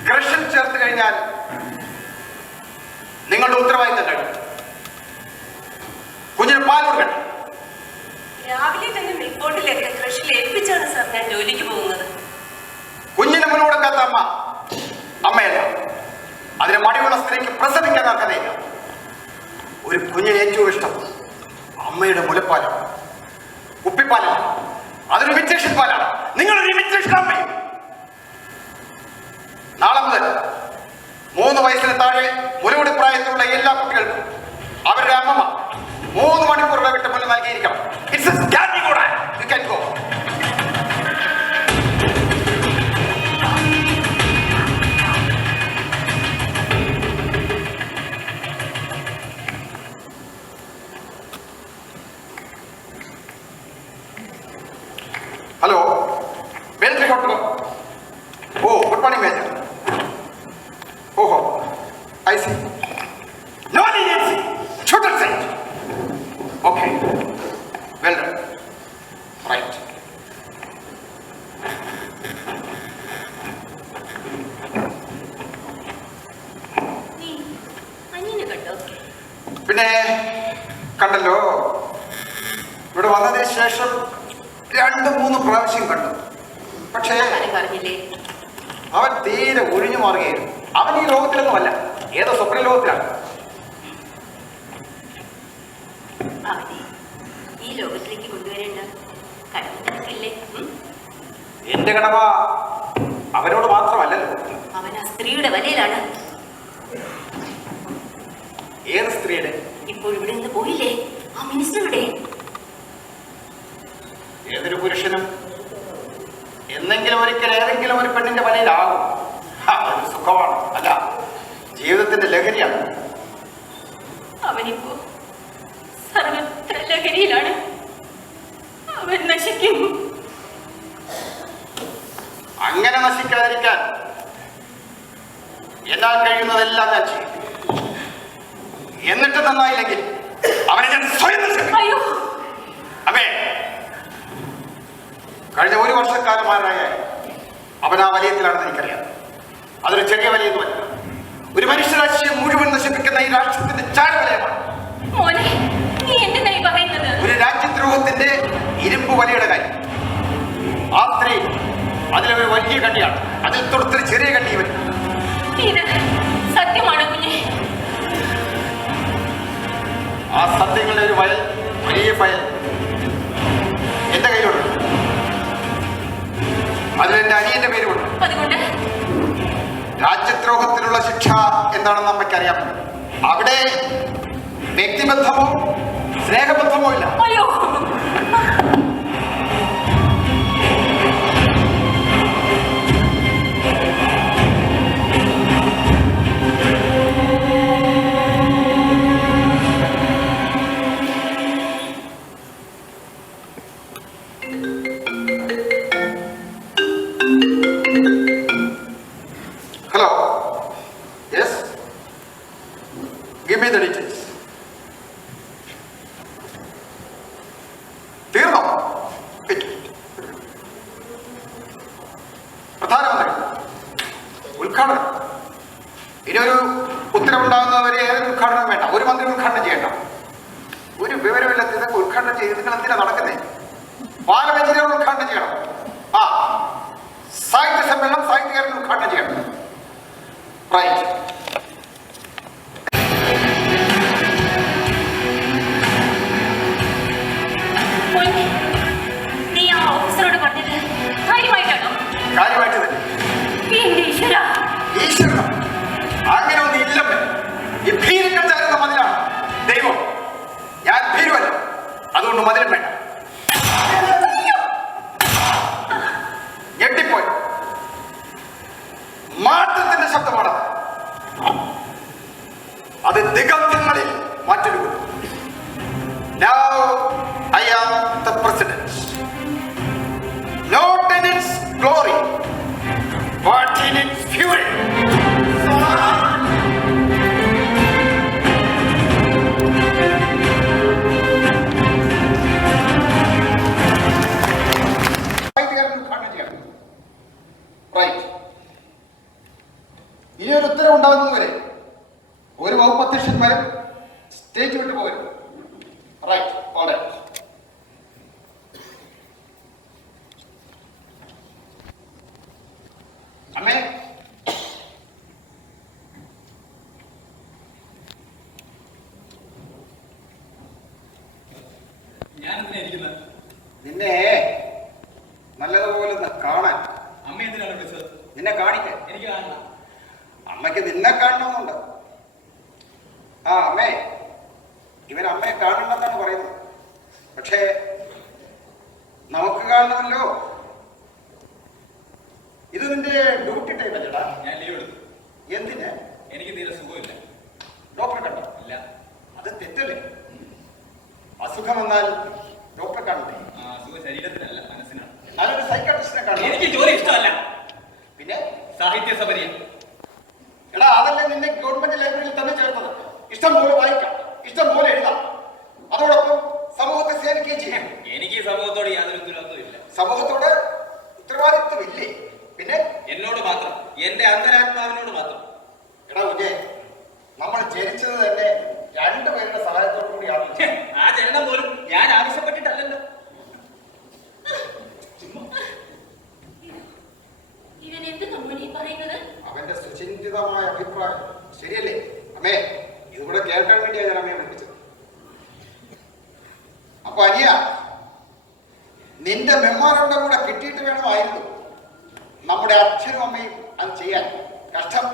ക്രഷിൽ ചേർത്ത് കഴിഞ്ഞാൽ നിങ്ങളുടെ ഉത്തരവാദിത്തം കഴിഞ്ഞു. കുഞ്ഞിന് പാൽ കൊടുക്കണം. രാവിലെ തന്നെ റിപ്പോർട്ടിലേക്ക് കൃഷിയിൽ ഏൽപ്പിച്ചാണ് സാർ ഞാൻ ജോലിക്ക് പോകുന്നത്. കുഞ്ഞിന് മുല കൊടുക്കാത്ത അമ്മ അമ്മയല്ല. അതിന് മടിയുള്ള സ്ത്രീക്ക് പ്രസവിക്കാൻ അർഹതയില്ല. ഒരു കുഞ്ഞിന് ഏറ്റവും ഇഷ്ടം അമ്മയുടെ മുലപ്പാലാണ്, കുപ്പിപ്പാലാണ്. അതൊരു ഇമിറ്റേഷൻ പാലാണ്. നിങ്ങളൊരു ഇമിറ്റേഷൻ അമ്മയും. നാളെ മുതൽ 3 വയസ്സിന് താഴെ മുലകുടി പ്രായത്തിലുള്ള എല്ലാ കുട്ടികൾക്കും അവരുടെ അമ്മ 3 മണിക്കൂർ വിട്ട് മുല നൽകിയിരിക്കണം. It's a standing order. You can go. Hello, major ഹോട്ടലോ? Oh, good morning major. Oho, I see. No leniency. Shoot and sight. Okay, well done. Right. നീ അനിയനെ കണ്ടോ? പിന്നെ കണ്ടല്ലോ. ഇവിടെ വന്നതിന് ശേഷം 2-3 പ്രാവശ്യം കണ്ടു. പക്ഷേ ആരും പറഞ്ഞില്ലേ? അവൻ തീരെ ഒഴിഞ്ഞു മാറുകയായിരുന്നു. അവൻ ഈ ലോകത്തിലൊന്നുമല്ല, ഏതോ സ്വപ്ന ലോകത്തിലാണ്. അവനെ ഈ ലോകത്തിലേക്ക് കൊണ്ടുവരേണ്ട കടമ നിനക്കില്ലേ? എന്റെ കടമ അവനോട് മാത്രമല്ലല്ലോ. അവൻ ആ സ്ത്രീയുടെ വലയിലാണ്. ഏത് സ്ത്രീയുടെ? ഇപ്പോൾ ഇവിടെ നിന്ന് പോയില്ലേ ആ മിനിസ്റ്ററുടെ? ഏതൊരു പുരുഷനും എന്നെങ്കിലും ഒരിക്കൽ ഏതെങ്കിലും ഒരു പെണ്ണിന്റെ വലയിലാകും. അതൊരു സുഖമാണ്, അല്ല ജീവിതത്തിന്റെ ലഹരിയാണ്. അവനിപ്പോ സർവത്ര ലഹരിയിലാണ്. അവൻ നശിക്കും. അങ്ങനെ നശിക്കാതിരിക്കാൻ എന്നാൽ കഴിയുന്നതെല്ലാം ഞാൻ ചെയ്യും. എന്നിട്ട് നന്നായില്ലെങ്കിൽ അവനെ ഞാൻ സ്വയം നശിപ്പിക്കും. അയ്യോ അമ്മേ, കഴിഞ്ഞ 1 വർഷക്കാലമാരായ അവൻ ആ വലയത്തിലാണെന്ന് എനിക്കറിയാം. അതൊരു ചെറിയ വലയൊന്നുമല്ല, ഒരു മനുഷ്യരാശിയെ മുഴുവൻ നശിപ്പിക്കുന്ന ഈ രാഷ്ട്രത്തിന്റെ ചാരവലയമാണ്. മോനെ, നീ എന്തിനായി പറയുന്നത്? ഒരു രാജ്യദ്രോഹത്തിന്റെ ഇരുമ്പ് വലയുടെ കാര്യം. ആ സ്ത്രീ അതിലൊരു വലിയ കണ്ണിയാണ്, അതിൽ തൊടുത്തൊരു ചെറിയ കണ്ണി വരും. ഇത് സത്യമാണോ കുഞ്ഞെ? ആ സത്യങ്ങളുടെ ഒരു വലിയ ഫയൽ എന്റെ കയ്യിലുണ്ട്. അതിലെന്റെ അനിയന്റെ പേരുമുണ്ട്. അതുകൊണ്ട് രാജ്യദ്രോഹത്തിനുള്ള ശിക്ഷ എന്താണെന്ന് അമ്മയ്ക്കറിയാം. അവിടെ വ്യക്തിബന്ധമോ സ്നേഹബന്ധമോ ഇല്ല. അയ്യോ hello, yes, give me the details. തീർന്നോ? പ്രധാനമന്ത്രി ഉദ്ഘാടനം. ഇനിയൊരു ഉത്തരവുണ്ടാകുന്നവരെ ഏതൊരു ഉദ്ഘാടനം വേണ്ട, ഒരു മന്ത്രി ഉദ്ഘാടനം ചെയ്യണ്ട. ഒരു വിവരമില്ലാത്ത ഇതൊക്കെ ഉദ്ഘാടനം ചെയ്ത് നിങ്ങൾ എന്തിനാ നടക്കുന്നേ? പാർലമെന്റിനെ ഉദ്ഘാടനം ചെയ്യണം. ആ സാഹിത്യ സമ്മേളനം സാഹിത്യകാരൻ ഉദ്ഘാടനം ചെയ്യണം. റൈറ്റ്. മോനെ, നീ ആ ഓഫീസറോട് പറഞ്ഞത് കാര്യമായിട്ടാണോ? കാര്യമായിട്ട് തന്നെ. എന്റെ ഈശ്വരാ, ഈശ്വരൻ അങ്ങനെ ഒന്നും ഇല്ലമ്മേ. ഈ ഭീരുക്കൾ ചേരുന്ന മതിലാണ് ദൈവം. ഞാൻ ഭീരുവല്ല, അതുകൊണ്ട് മതിലും വേണ്ട. ഞെട്ടിപ്പോയി. മാറ്റത്തിന്റെ ശബ്ദമാണ് അത്. ദിഗന്ധങ്ങളിൽ മാറ്റൊരുക്കുന്നു. Now I am the president, not in its glory but in its fury. ഇനി ഒരു ഉത്തരവ് ഉണ്ടാകുന്നതുവരെ ഒരു വകുപ്പ് അധ്യക്ഷന്മാരും സ്റ്റേജ് വിട്ടു പോകരുത്. Right, all right. അമ്മേ, ഞാൻ എന്തിനാ ഇരിക്കുന്നത്? നിന്നെ നല്ലതുപോലെ ഒന്ന് കാണാൻ. അമ്മ എന്തിനാണ് വിളിച്ചത്? നിന്നെ കാണിക്കാൻ. എനിക്ക് കാണണം. അമ്മയ്ക്ക് നിന്നെ കാണണമെന്നുണ്ട്. ആ അമ്മേ, ഇവൻ അമ്മയെ കാണണമെന്നാണ് പറയുന്നത്. പക്ഷേ നമുക്ക് കാണണമല്ലോ. ഇത് നിന്റെ ഡ്യൂട്ടി ടൈം അല്ലേടാ? ഞാൻ ലീവ് എടുത്തു. എന്തിന്? എനിക്ക് തീരെ സുഖമില്ല. ഡോക്ടറെ കണ്ടോ? ഇല്ല. അത് തെറ്റല്ലേ? അസുഖം വന്നാൽ ഡോക്ടറെ കാണണ്ടേ? സുഖം ശരീരത്തിനല്ല, മനസ്സിനാണ്. നല്ലൊരു സൈക്കാട്രിസ്റ്റിനെ കാണണം. എനിക്ക് ജോലി ഇഷ്ടമല്ല. പിന്നെ സാഹിത്യ സബരിയ. എടാ, അതല്ലേ നിന്നെ ഗവൺമെന്റ് ലൈബ്രറിയിൽ തന്നെ ചേർത്തത്. ഇഷ്ടം പോലെ വായിക്കാം, ഇഷ്ടം പോലെ എഴുതാം, അതോടൊപ്പം സമൂഹത്തെ സേവിക്കുകയും ചെയ്യാം. എനിക്ക് ഈ സമൂഹത്തോട് യാതൊരു ഉത്തരവാദിത്വം ഇല്ല. സമൂഹത്തോട് ഉത്തരവാദിത്വം ഇല്ലേ? പിന്നെ എന്നോട് മാത്രം, എന്റെ അന്തരാത്മാവിനോട് മാത്രം. എടാ കുഞ്ഞെ, നമ്മൾ ജനിച്ചത് തന്നെ 2 പേരുടെ സഹായത്തോടു കൂടിയാണ്. ആ ജനനം പോലും ഞാൻ ആവശ്യപ്പെട്ടിട്ടല്ലല്ലോ. ഇവൻ എന്ത് നമ്മൾ ഈ പറയുന്നത്? അവന്റെ സുചിന്തിതമായ അഭിപ്രായം ശരിയല്ലേ? അമ്മേ, ഇതുകൂടെ കേൾക്കാൻ വേണ്ടിയാണ് ഞാൻ അമ്മയെ വിളിപ്പിച്ചത്. അപ്പൊ അനിയ, നിന്റെ മെമ്മോറണ്ടം കൂടെ കിട്ടിയിട്ട് വേണമായിരുന്നു നമ്മുടെ അച്ഛനും അമ്മയും അത് ചെയ്യാൻ. കഷ്ടം,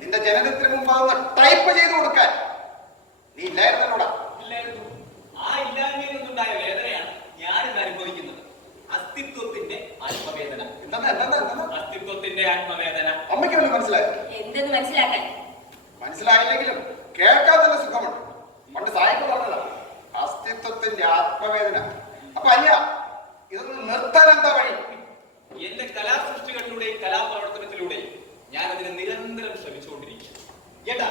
നിന്റെ ജനനത്തിന് മുമ്പ് അതൊന്ന് ടൈപ്പ് ചെയ്ത് കൊടുക്കാൻ നീ ഇല്ലായിരുന്നല്ലോടാ. ഇല്ലായിരുന്നു. ആ ഇല്ലായ്മയിൽ നിന്നുണ്ടായ വേദനയാണ് ഞാനിന്ന് അനുഭവിക്കുന്നത്. അസ്തിത്വത്തിന്റെ ആത്മവേദന. അസ്തിത്വത്തിന്റെ ആത്മവേദന. അമ്മയ്ക്ക് വല്ല മനസ്സിലായോ? എന്തെന്ന് മനസ്സിലാക്കാൻ? മനസ്സിലായില്ലെങ്കിലും കേൾക്കാൻ നല്ല സുഖമുണ്ട്. പണ്ട് സായിപ്പ് പറഞ്ഞതാ അസ്തിത്വത്തിന്റെ ആത്മവേദന. അപ്പൊ അയ്യ, ഇതൊന്ന് നിർത്താൻ എന്താ വഴി? എന്റെ കലാസൃഷ്ടികളിലൂടെ കേട്ടാ,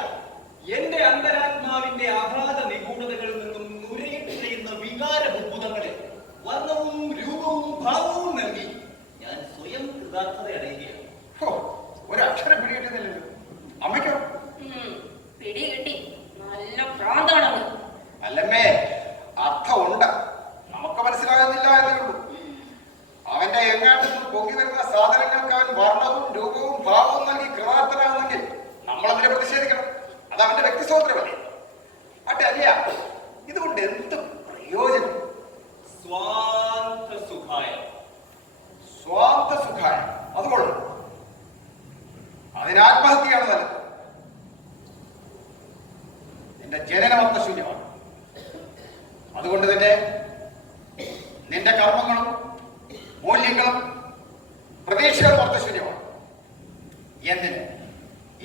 എന്റെ അന്തരാത്മാവിന്റെ അഗാധ നിഗൂഢതകളിൽ നിന്നും നുരയിട്ടുന്ന വികാര ബുദ്ബുദങ്ങളെ വർണ്ണവും രൂപവും ഭാവവും നൽകി ഞാൻ സ്വയം കൃതാർത്ഥത അടയുകയാണ്. ഒരക്ഷരം പിടികിട്ടുന്നില്ലല്ലോ. അമ്മയ്ക്കോ? പിടി കിട്ടി. നല്ല പ്രാന്താണത്. അല്ലമ്മേ, അർത്ഥമുണ്ട്. നമുക്ക് മനസ്സിലാകുന്നില്ല എന്നേ ഉള്ളൂ. അവന്റെ എങ്ങാട്ടിൽ നിന്ന് പൊങ്ങി വരുന്ന സാധനങ്ങൾക്ക് അവൻ വർണ്ണവും രൂപവും ഭാവവും നൽകി കൃതാർത്ഥനാകുന്നെങ്കിൽ നമ്മളതിനെ പ്രതിഷേധിക്കണം. അത് അവന്റെ വ്യക്തി സ്വാതന്ത്ര്യമല്ലേ? അട്ടെ അല്ല, ഇതുകൊണ്ട് എന്ത് പ്രയോജനം? സ്വാന്ത സുഖായ. സ്വാന്ത സുഖായ അതുകൊണ്ട് അതിന് ആത്മഹത്യയാണ് നല്ലത്. നിന്റെ ജനനമർത്ഥ ശൂന്യമാണ്. അതുകൊണ്ട് തന്നെ നിന്റെ കർമ്മങ്ങളും മൂല്യങ്ങളും പ്രതീക്ഷകളും അർത്ഥശൂന്യമാണ്. എന്തിന്?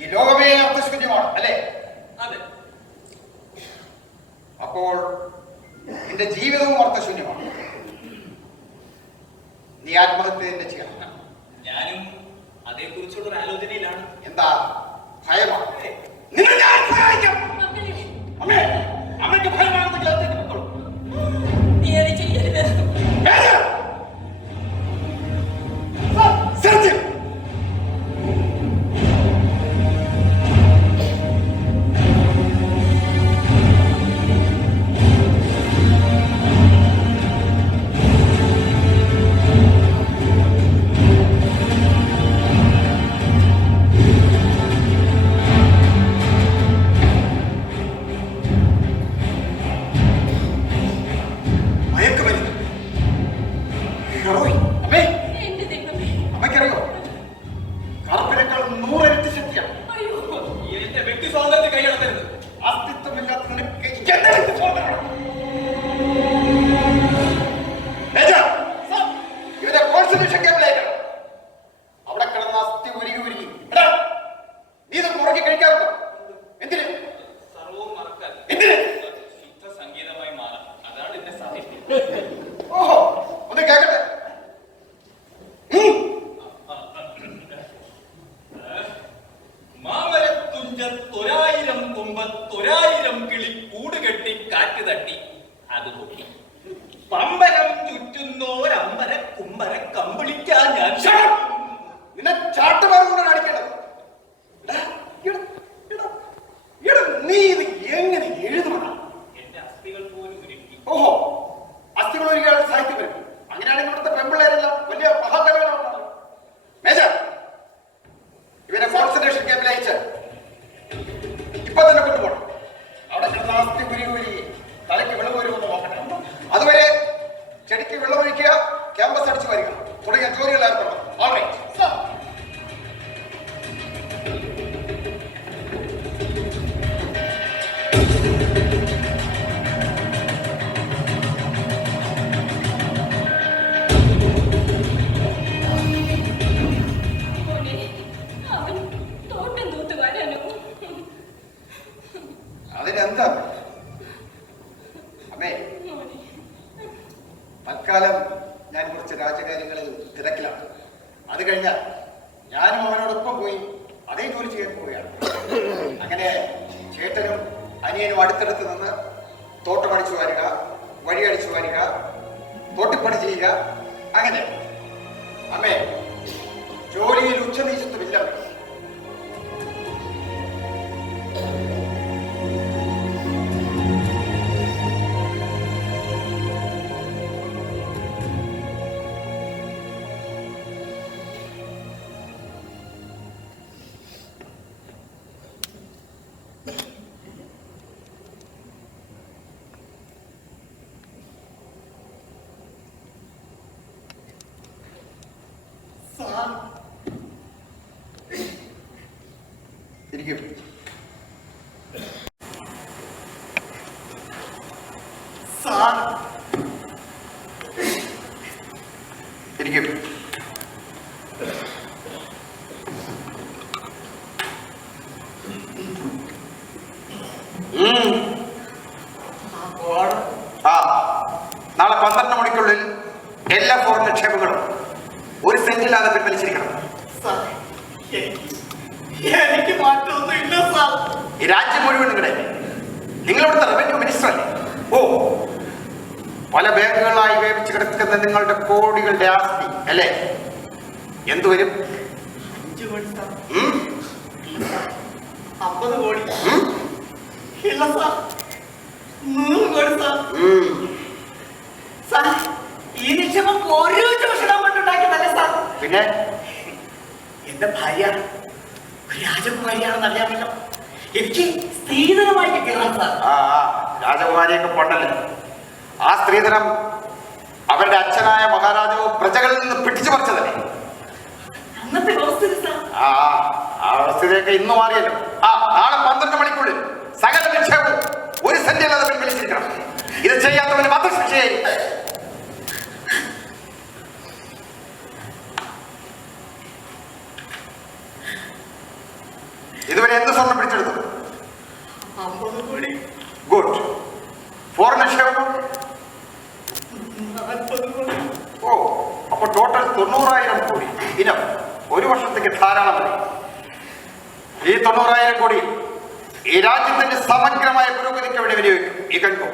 ഈ ലോകമേ അർത്ഥശൂന്യമാണ്, അല്ലേ? അതെ. അപ്പോൾ നിന്റെ ജീവിതവും അർത്ഥശൂന്യമാണ്. നീ ആത്മഹത്യ തന്നെ ചെയ്യണം. ഞാനും അതേക്കുറിച്ചുള്ള ഒരു ആലോചനയിലാണ്. എന്താ? ഭയമാണ്. നിന്നെ ഞാൻ സഹായിക്കാം. അമ്മേ, അമ്മയ്ക്ക് ഭയമാണെന്നെങ്കിൽ അതിലേക്ക് പൊക്കോളൂ. നീ അത് ചെയ്യരുത്. സത്യം. അതിനെന്താ അമ്മേ? തൽക്കാലം ഞാൻ കുറച്ച് രാജകാര്യങ്ങളിൽ തിരക്കിലാണ്. അത് കഴിഞ്ഞാൽ ഞാനും അവനോടൊപ്പം പോയി അതേ ജോലി ചെയ്യാൻ പോവുകയാണ്. അങ്ങനെ ചേട്ടനും അനിയനും അടുത്തടുത്ത് നിന്ന് തോട്ടമടിച്ചു വാരുക, വഴിയടിച്ചു വാരുക, തോട്ടിപ്പണി ചെയ്യുക. അങ്ങനെ അമ്മേ, ജോലിയിൽ ഉച്ചനീചത്വമില്ല. ഇരിക്കും. ഇരിക്കും. നാളെ 12 മണിക്കുള്ളിൽ എല്ലാ ഫോറിൻ നിക്ഷേപങ്ങളും 1 സെന്റില്ലാതെ പിൻവലിച്ചിരിക്കണം. എനിക്ക് മാറ്റമൊന്നും ഇല്ല സാർ. നിങ്ങളിവിടുത്തെ റവന്യൂ മിനിസ്റ്റർ അല്ലേ? ഓ, പല ബാങ്കുകളായി വേവിച്ച് കിടക്കുന്ന നിങ്ങളുടെ കോടികളുടെ ആസ്തി അല്ലേ? എന്തു വരും? 5 കോടി സാർ. 50 കോടി ഇല്ല സാർ. 100 കോടി സാർ. സാർ, ഈ നിക്ഷേപം ഒരു ചൂഷണം കൊണ്ടുണ്ടാക്കിയതല്ല സാർ. പിന്നെ എന്റെ ഭാര്യ ഒരു രാജകുമാരിയാണെന്ന് അറിയാമല്ലോ. എനിക്ക് സ്ത്രീധനമായി കിട്ടണം സാർ. രാജകുമാരിയൊക്കെ പണ്ടല്ലേ. ആ സ്ത്രീധനം അവരുടെ അച്ഛനായ മഹാരാജാവ് പ്രജകളിൽ നിന്ന് പിടിച്ചു പറിച്ചതല്ലേ? അന്നത്തെ വ്യവസ്ഥ സാർ. ആ അവസ്ഥയൊക്കെ ഇന്ന് മാറിയല്ലോ. നാളെ 12 മണിക്കുള്ളിൽ സകല നിക്ഷേപവും 1 സെന്റ് അല്ലാതെ പിൻവലിച്ചിരിക്കണം. ഇത് ചെയ്യാത്തവന് വധശിക്ഷയായി. ഇതുവരെ എന്ത് സ്വർണം പിടിച്ചെടുത്തു? 50 കോടി. ഗുഡ്. ഫോർ നിക്ഷേപം? 40 കോടി. ഓ, അപ്പൊ ടോട്ടൽ 90,000 കോടി. ഇനം 1 വർഷത്തേക്ക് ധാരാളം മതി. ഈ 90,000 കോടി ഈ രാജ്യത്തിന്റെ സമഗ്രമായ പുരോഗതിക്ക് വേണ്ടി വിനിയോഗിക്കും. ഈ കണ്ടു.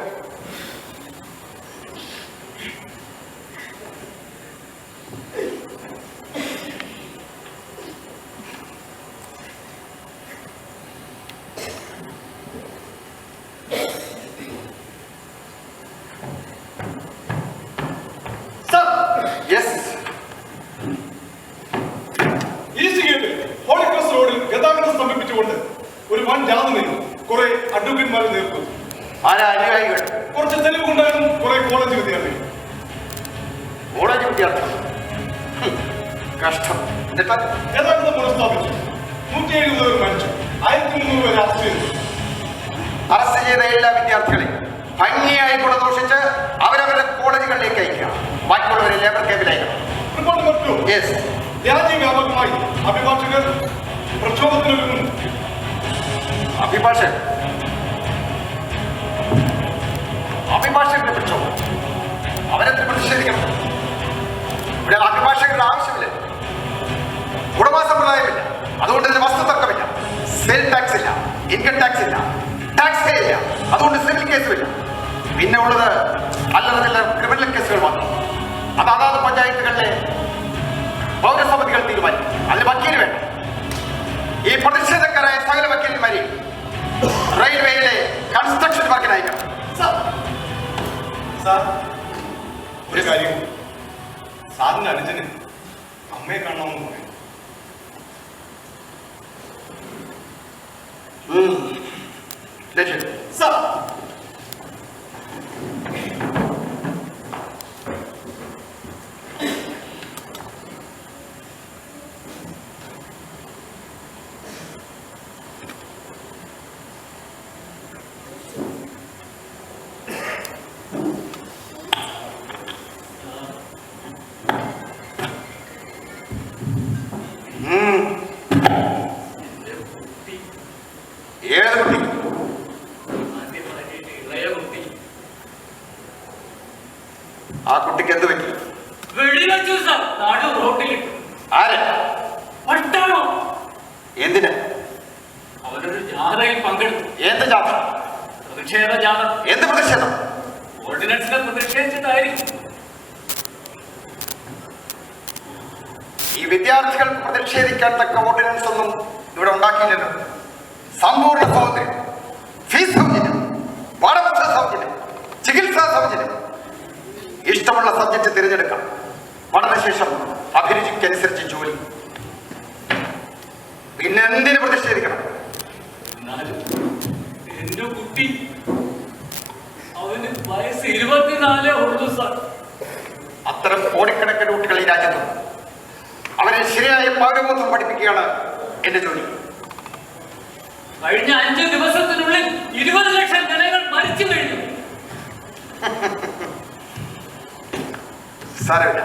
ഈസ്റ്റ് ഗേറ്റിൽ ഹോളി ക്രോസ് റോഡിൽ ഗതാഗതം സ്തംഭിപ്പിച്ചുകൊണ്ട് ഒരു വൻ ജാഥ നീങ്ങും. കുറെ അഡ്വക്കേറ്റ്മാരെ നേർക്കും. കുറച്ച് തെളിവ് കൊണ്ടായിരുന്നു കുറെ കോളേജ് വിദ്യാർത്ഥികൾ. കോളേജ് വിദ്യാർത്ഥികൾ കഷ്ടം. ഗതാഗതം പുനഃസ്ഥാപിച്ചു. 170 പേർ മരിച്ചു. 1300 പേർ അറസ്റ്റ് ചെയ്തു. അറസ്റ്റ് ചെയ്ത എല്ലാ വിദ്യാർത്ഥികളെയും ഭംഗിയായി ഗുണദോഷിച്ച് അവരവരുടെ കോളേജുകളിലേക്ക് അയക്കുക. ബാക്കിയുള്ളവരെ ലേബർ ക്യാമ്പിലയക്കണം. റിപ്പോർട്ട് മറ്റു രാജ്യവ്യാപകമായി അഭിഭാഷകർ പ്രക്ഷോഭത്തിനൊരുങ്ങുന്നു. അഭിഭാഷകരുടെ പ്രക്ഷോഭം അവരെത്ര പ്രതിഷേധിക്കണം. ഇവിടെ അഭിഭാഷകരുടെ ആവശ്യമില്ല. ഉടമ സമ്പ്രദായമില്ല. അതുകൊണ്ട് ഇതിന് വസ്തു തർക്കമില്ല. സെയിൽ ടാക്സ് ഇല്ല, ഇൻകം ടാക്സ് ഇല്ല, ടാക്സ് പേ ഇല്ല. അതുകൊണ്ട് സിവിൽ കേസുമില്ല. പിന്നെ ഉള്ളത് അല്ലറ ക്രിമിനൽ കേസുകൾ മാത്രം. അത് അതാത് പഞ്ചായത്തുകളിലെ പൗരസമിതികൾ തീരുമാനിക്കും. അതിന് വക്കീൽ വേണം. ഈ പ്രതിഷേധക്കാരായ സകല വക്കീലന്മാരെയും റെയിൽവേയിലെ കൺസ്ട്രക്ഷൻ വർക്കിന് അയക്കണം. സാർ, ഒരു കാര്യം, സാറിന്റെ അനുജന് അമ്മയെ കാണണമെന്ന് പറയും. സാർ, ഏത് കുട്ടി? ആ കുട്ടിക്ക് എന്ത് പറ്റി? വെടിവെച്ചു സാർ. നാട് റോട്ടിലിട്ടു. ആര്? പട്ടാണോ? എന്തിന്? അവരൊരു ജാഥയിൽ പങ്കെടുത്തു. എന്ത് ജാഥ? പ്രതിഷേധ ജാഥ. എന്ത് പ്രതിഷേധം? ഓർഡിനൻസിനെ പ്രതിഷേധിച്ചിട്ടായിരിക്കും. ഈ വിദ്യാർത്ഥികൾ പ്രതിഷേധിക്കാൻ തക്ക ഓർഡിനൻസ് ഒന്നും ഇവിടെ ഉണ്ടാക്കിയില്ലല്ലോ. സമ്പൂർണ്ണ സ്വാതന്ത്ര്യം, ഫീസ് സൗജന്യം, പാഠപുസ്തക സൗജന്യം, ചികിത്സാ സൗജന്യം. ഇഷ്ടമുള്ള സബ്ജക്റ്റ് തിരഞ്ഞെടുക്കാം. പഠനശേഷം അഭിരുചിക്കനുസരിച്ച് ജോലി. പിന്നെ എന്തിനു പ്രതിഷേധിക്കണം? എന്റെ കുട്ടി, അവന് വയസ്സ് 24 ഉള്ളൂ സാർ. അത്തരം കോടിക്കണക്കിന് കുട്ടികൾ ഈ രാജ്യത്തുണ്ട്. അവരെ ശരിയായ പൗരബോധം പഠിപ്പിക്കുകയാണ് എന്റെ ജോലി. കഴിഞ്ഞ 5 ദിവസത്തിനുള്ളിൽ 20 ലക്ഷം ജനങ്ങൾ മരിച്ചു കഴിഞ്ഞു. സാരമില്ല.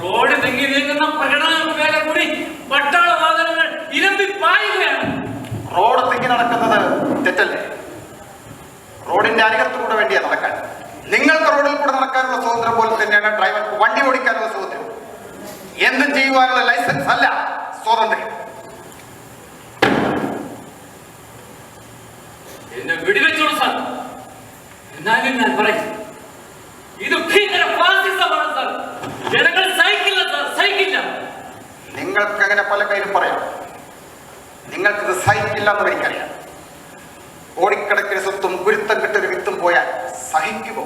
റോഡ് തെങ്ങി നീങ്ങുന്ന പ്രകടനങ്ങൾക്ക് മേലെ കൂടി പട്ടാള വാഹനങ്ങൾ ഇരമ്പി പായുകയാണ്. റോഡ് തെങ്ങി നടക്കുന്നത് തെറ്റല്ലേ? റോഡിന്റെ അരികത്തുകൂടെ വേണ്ടിയാ നടക്കാൻ. നിങ്ങൾക്ക് റോഡിൽ കൂടെ നടക്കാനുള്ള സ്വാതന്ത്ര്യം പോലെ തന്നെയാണ് ഡ്രൈവർക്ക് വണ്ടി ഓടിക്കാനുള്ള സ്വാതന്ത്ര്യം. എന്തും ചെയ്യുവാനുള്ള ലൈസൻസ് അല്ല സ്വാതന്ത്ര്യം. എന്നെ വെടിവെച്ചോളൂ സാർ. എന്നാലും ഞാൻ പറയും, ഇത് ഭീകര ഫാസിസമാണ് സാർ. ജനങ്ങൾ സഹിക്കില്ല സാർ, സഹിക്കില്ല. നിങ്ങൾക്ക് അങ്ങനെ പല പേരും പറയാം. നിങ്ങൾക്കിത് സഹിക്കില്ല എന്ന് എനിക്കറിയാം. കോടിക്കണക്കിന് സ്വത്തും ഗുരുത്തം കിട്ടൊരു വിത്തും പോയാൽ സഹിക്കുമോ?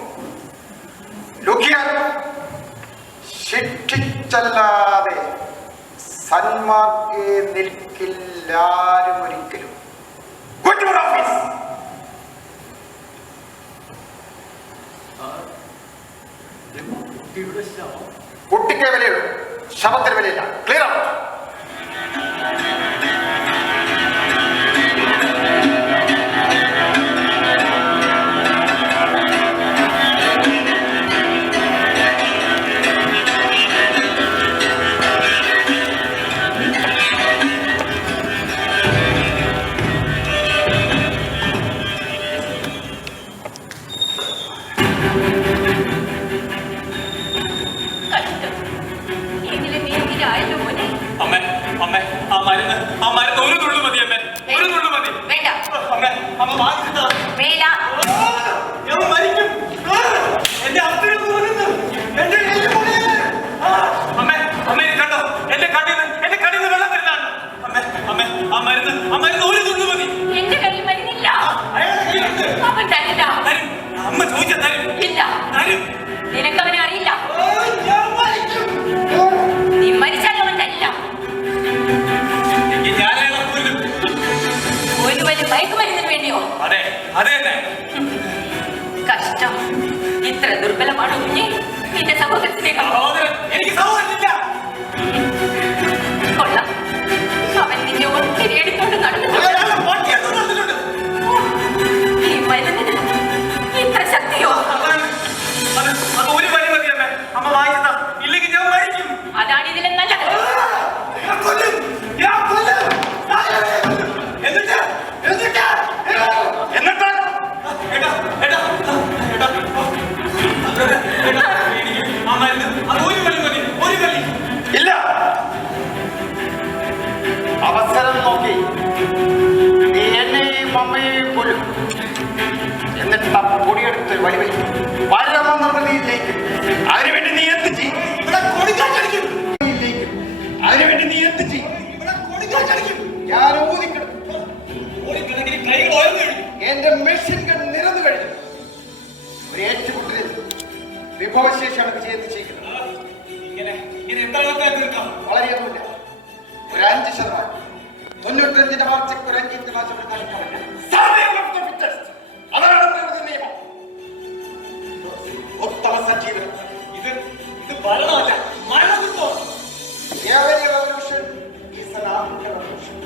ശിക്ഷിച്ചല്ലാതെ സന്മാർഗേ നിൽക്കില്ലാരും ഒരിക്കലും. കുട്ടിക്ക് വിലയുള്ളൂ, ശവത്തിന് വിലയില്ല. ക്ലിയർ ആണ്. നിനക്കവനെ അറിയില്ല. നീ മരിച്ചാലും അവൻ തരില്ല. ഒരു വലിയ മയക്കുമരുന്നിന് വേണ്ടിയോ? അതെ, അതെ. കഷ്ടം. ഇത്ര ദുർബലമാണോ കുഞ്ഞെ നിന്റെ സഹോദരത്തിനെ? എനിക്ക് സഹോദരനില്ല. കൊള്ളാം, അവൻ നിന്നെ ഒത്തിരി എടുത്തോണ്ട് നടന്നു. ഈ മരുന്നിന് ഇത്ര ശക്തിയോ? ഒരു വരി മതി അമ്മ. അമ്മ വായിച്ചത, ഇല്ലെങ്കിൽ ഞാൻ മരിക്കും. അതാണ് ഇതിലെ നല്ലത്. ഇല്ല, അവസരം നോക്കി നീ എന്നെയും അമ്മയെയും കൊല്ലും. എന്നിട്ട് ആ പൊടിയെടുത്ത് വലിവയ്ക്കും പരമനിർമ്മിതിയിലേക്ക്. അതിനുവേണ്ടി നീ എന്ത് ചെയ്യും? അതിനുവേണ്ടി നീ എന്ത് ചെയ്യും? ഞാൻ ഊതിക്കിടും. എന്റെ മെഷീൻ ഗൺ നിരന്നു കഴിഞ്ഞു. ഒരു ഏറ്റുമുട്ടലിൽ വിഭവശേഷിയാണ് വിജയത്ത് ചെയ്യുന്നത്. വളരെയൊന്നുമില്ല, ഒരു 5%. 95 മാർച്ചയ്ക്ക് ഒരു 5 മാസം അതാണ് നിയമം. ഉത്തമ സജ്ജീകരണം. ഇത് ഭരണമല്ല, മരണകുറ്റം. Every revolution is an African revolution.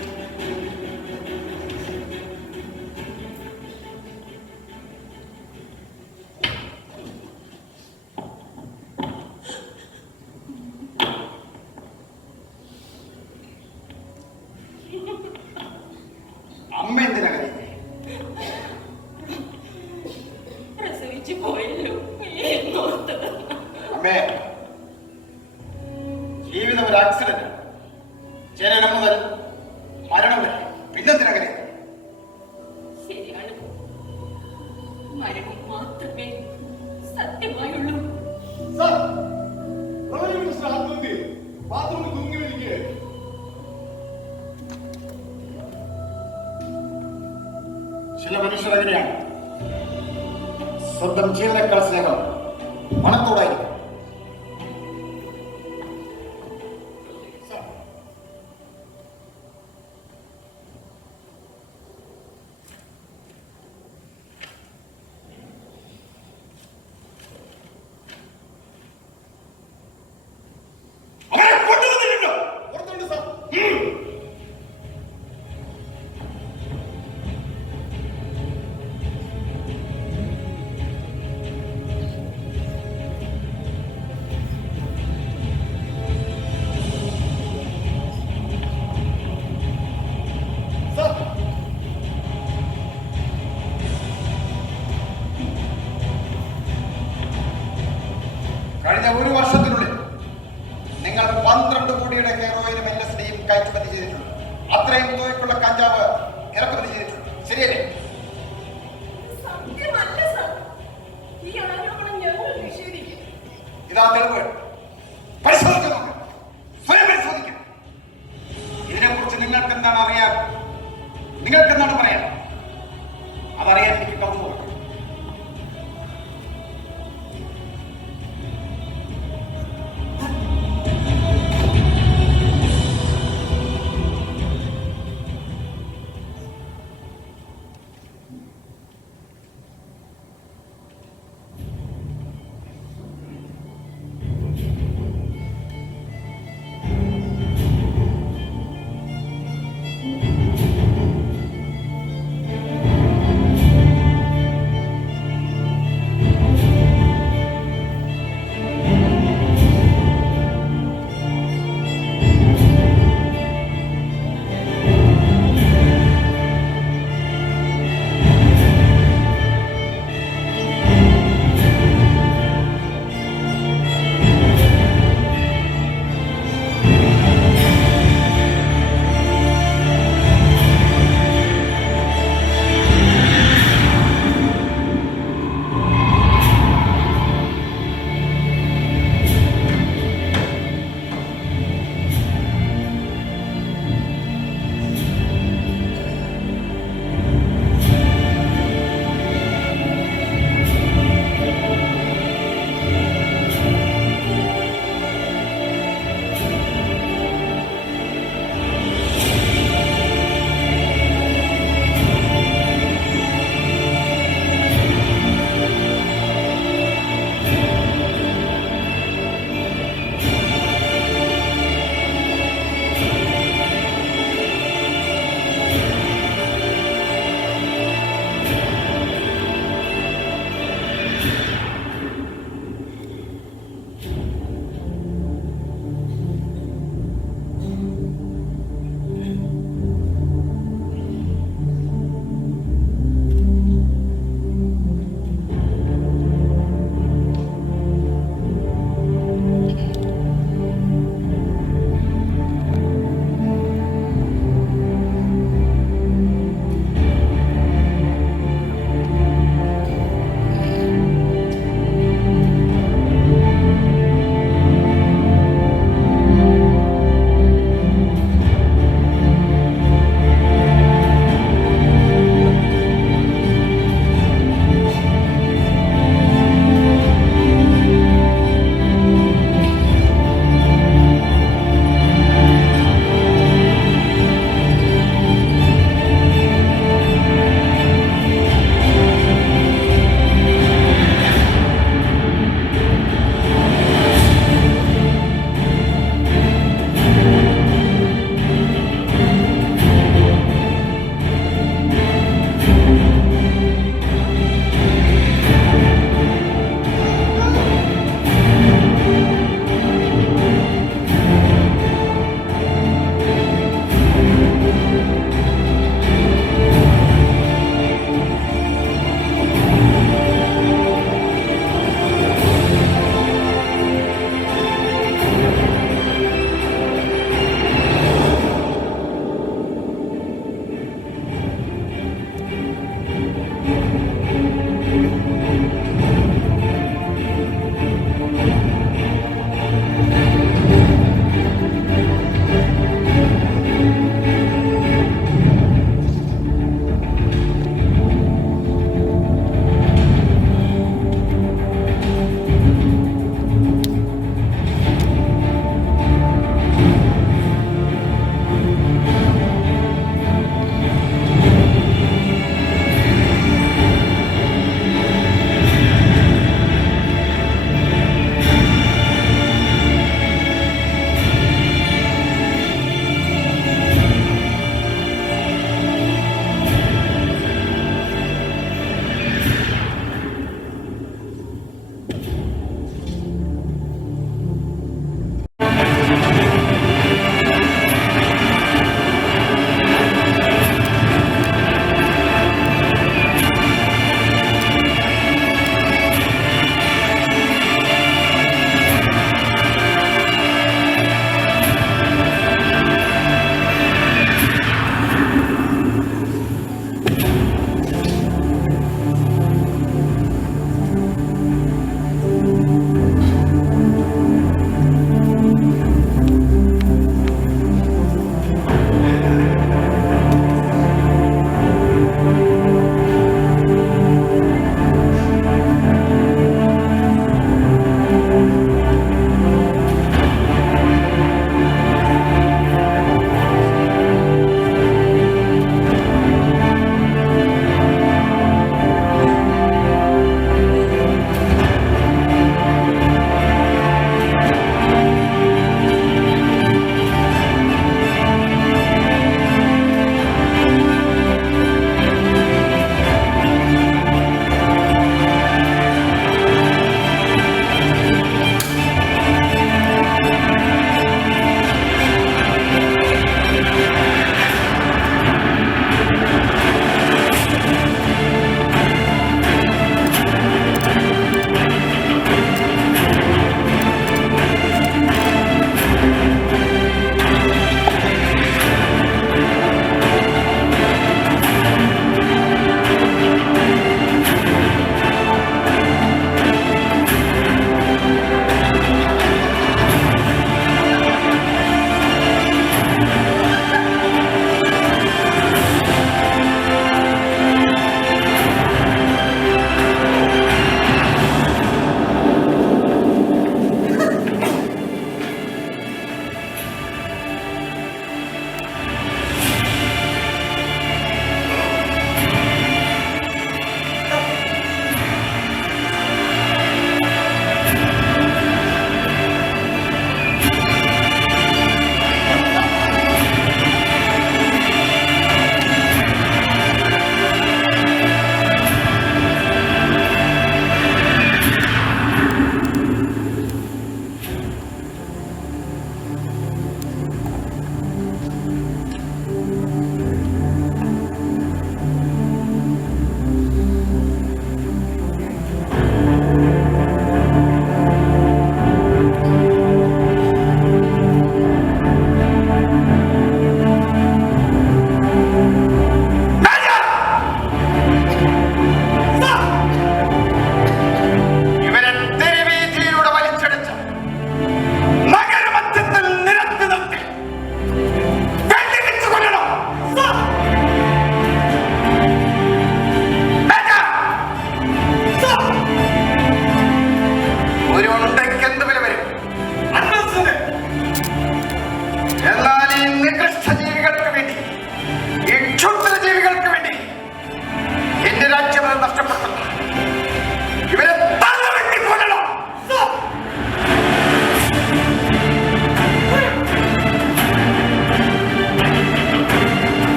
അമ്മ എന്തിനാ കരയുന്നേ? പ്രസവിച്ചു പോയല്ലോ എന്നോർത്തത്. അമ്മേ, ജീവിതം ഒരു ആക്സിഡന്റ്. ജനനം മുതൽ മരണം വരെ. പിന്നെന്തിനാ കരയുന്നേ? ശരിയാണ്, മരണം മാത്രമേ സത്യമായുള്ളൂ. ബാത്റൂമിൽ തൂങ്ങി വിളിക്കേ. ചില മനുഷ്യർ അങ്ങനെയാണ്. സ്വന്തം ജീവനേക്കാൾ സ്നേഹം പണത്തോടായിരിക്കും. കഴിഞ്ഞ ഒരു വർഷത്തിനുള്ളിൽ നിങ്ങൾ 12 കോടിയുടെ ഹെറോയിനും LSDയും കയറ്റുമതി ചെയ്തിട്ടുണ്ട്. അത്രയും തുകയ്ക്കുള്ള കഞ്ചാവ് ഇറക്കുമതി ചെയ്തിട്ടുണ്ട്. ശരിയല്ലേ? ഇതാ തെളിവുകൾ. പരിശോധിച്ചു നോക്ക്. സ്വയം പരിശോധിക്കണം. ഇതിനെക്കുറിച്ച് നിങ്ങൾക്ക് എന്താണ് അറിയാൻ? നിങ്ങൾക്ക് എന്താണ് പറയാൻ? അതറിയാൻ എനിക്ക് കൗതുകം.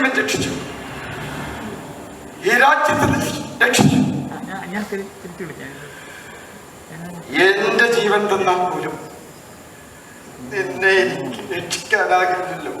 ജീവൻ രക്ഷിച്ചു, ഈ രാജ്യത്തെ രക്ഷിച്ചു. എന്റെ ജീവൻ തന്നാൽ പോലും നിന്നെ എനിക്ക് രക്ഷിക്കാനാകില്ലല്ലോ.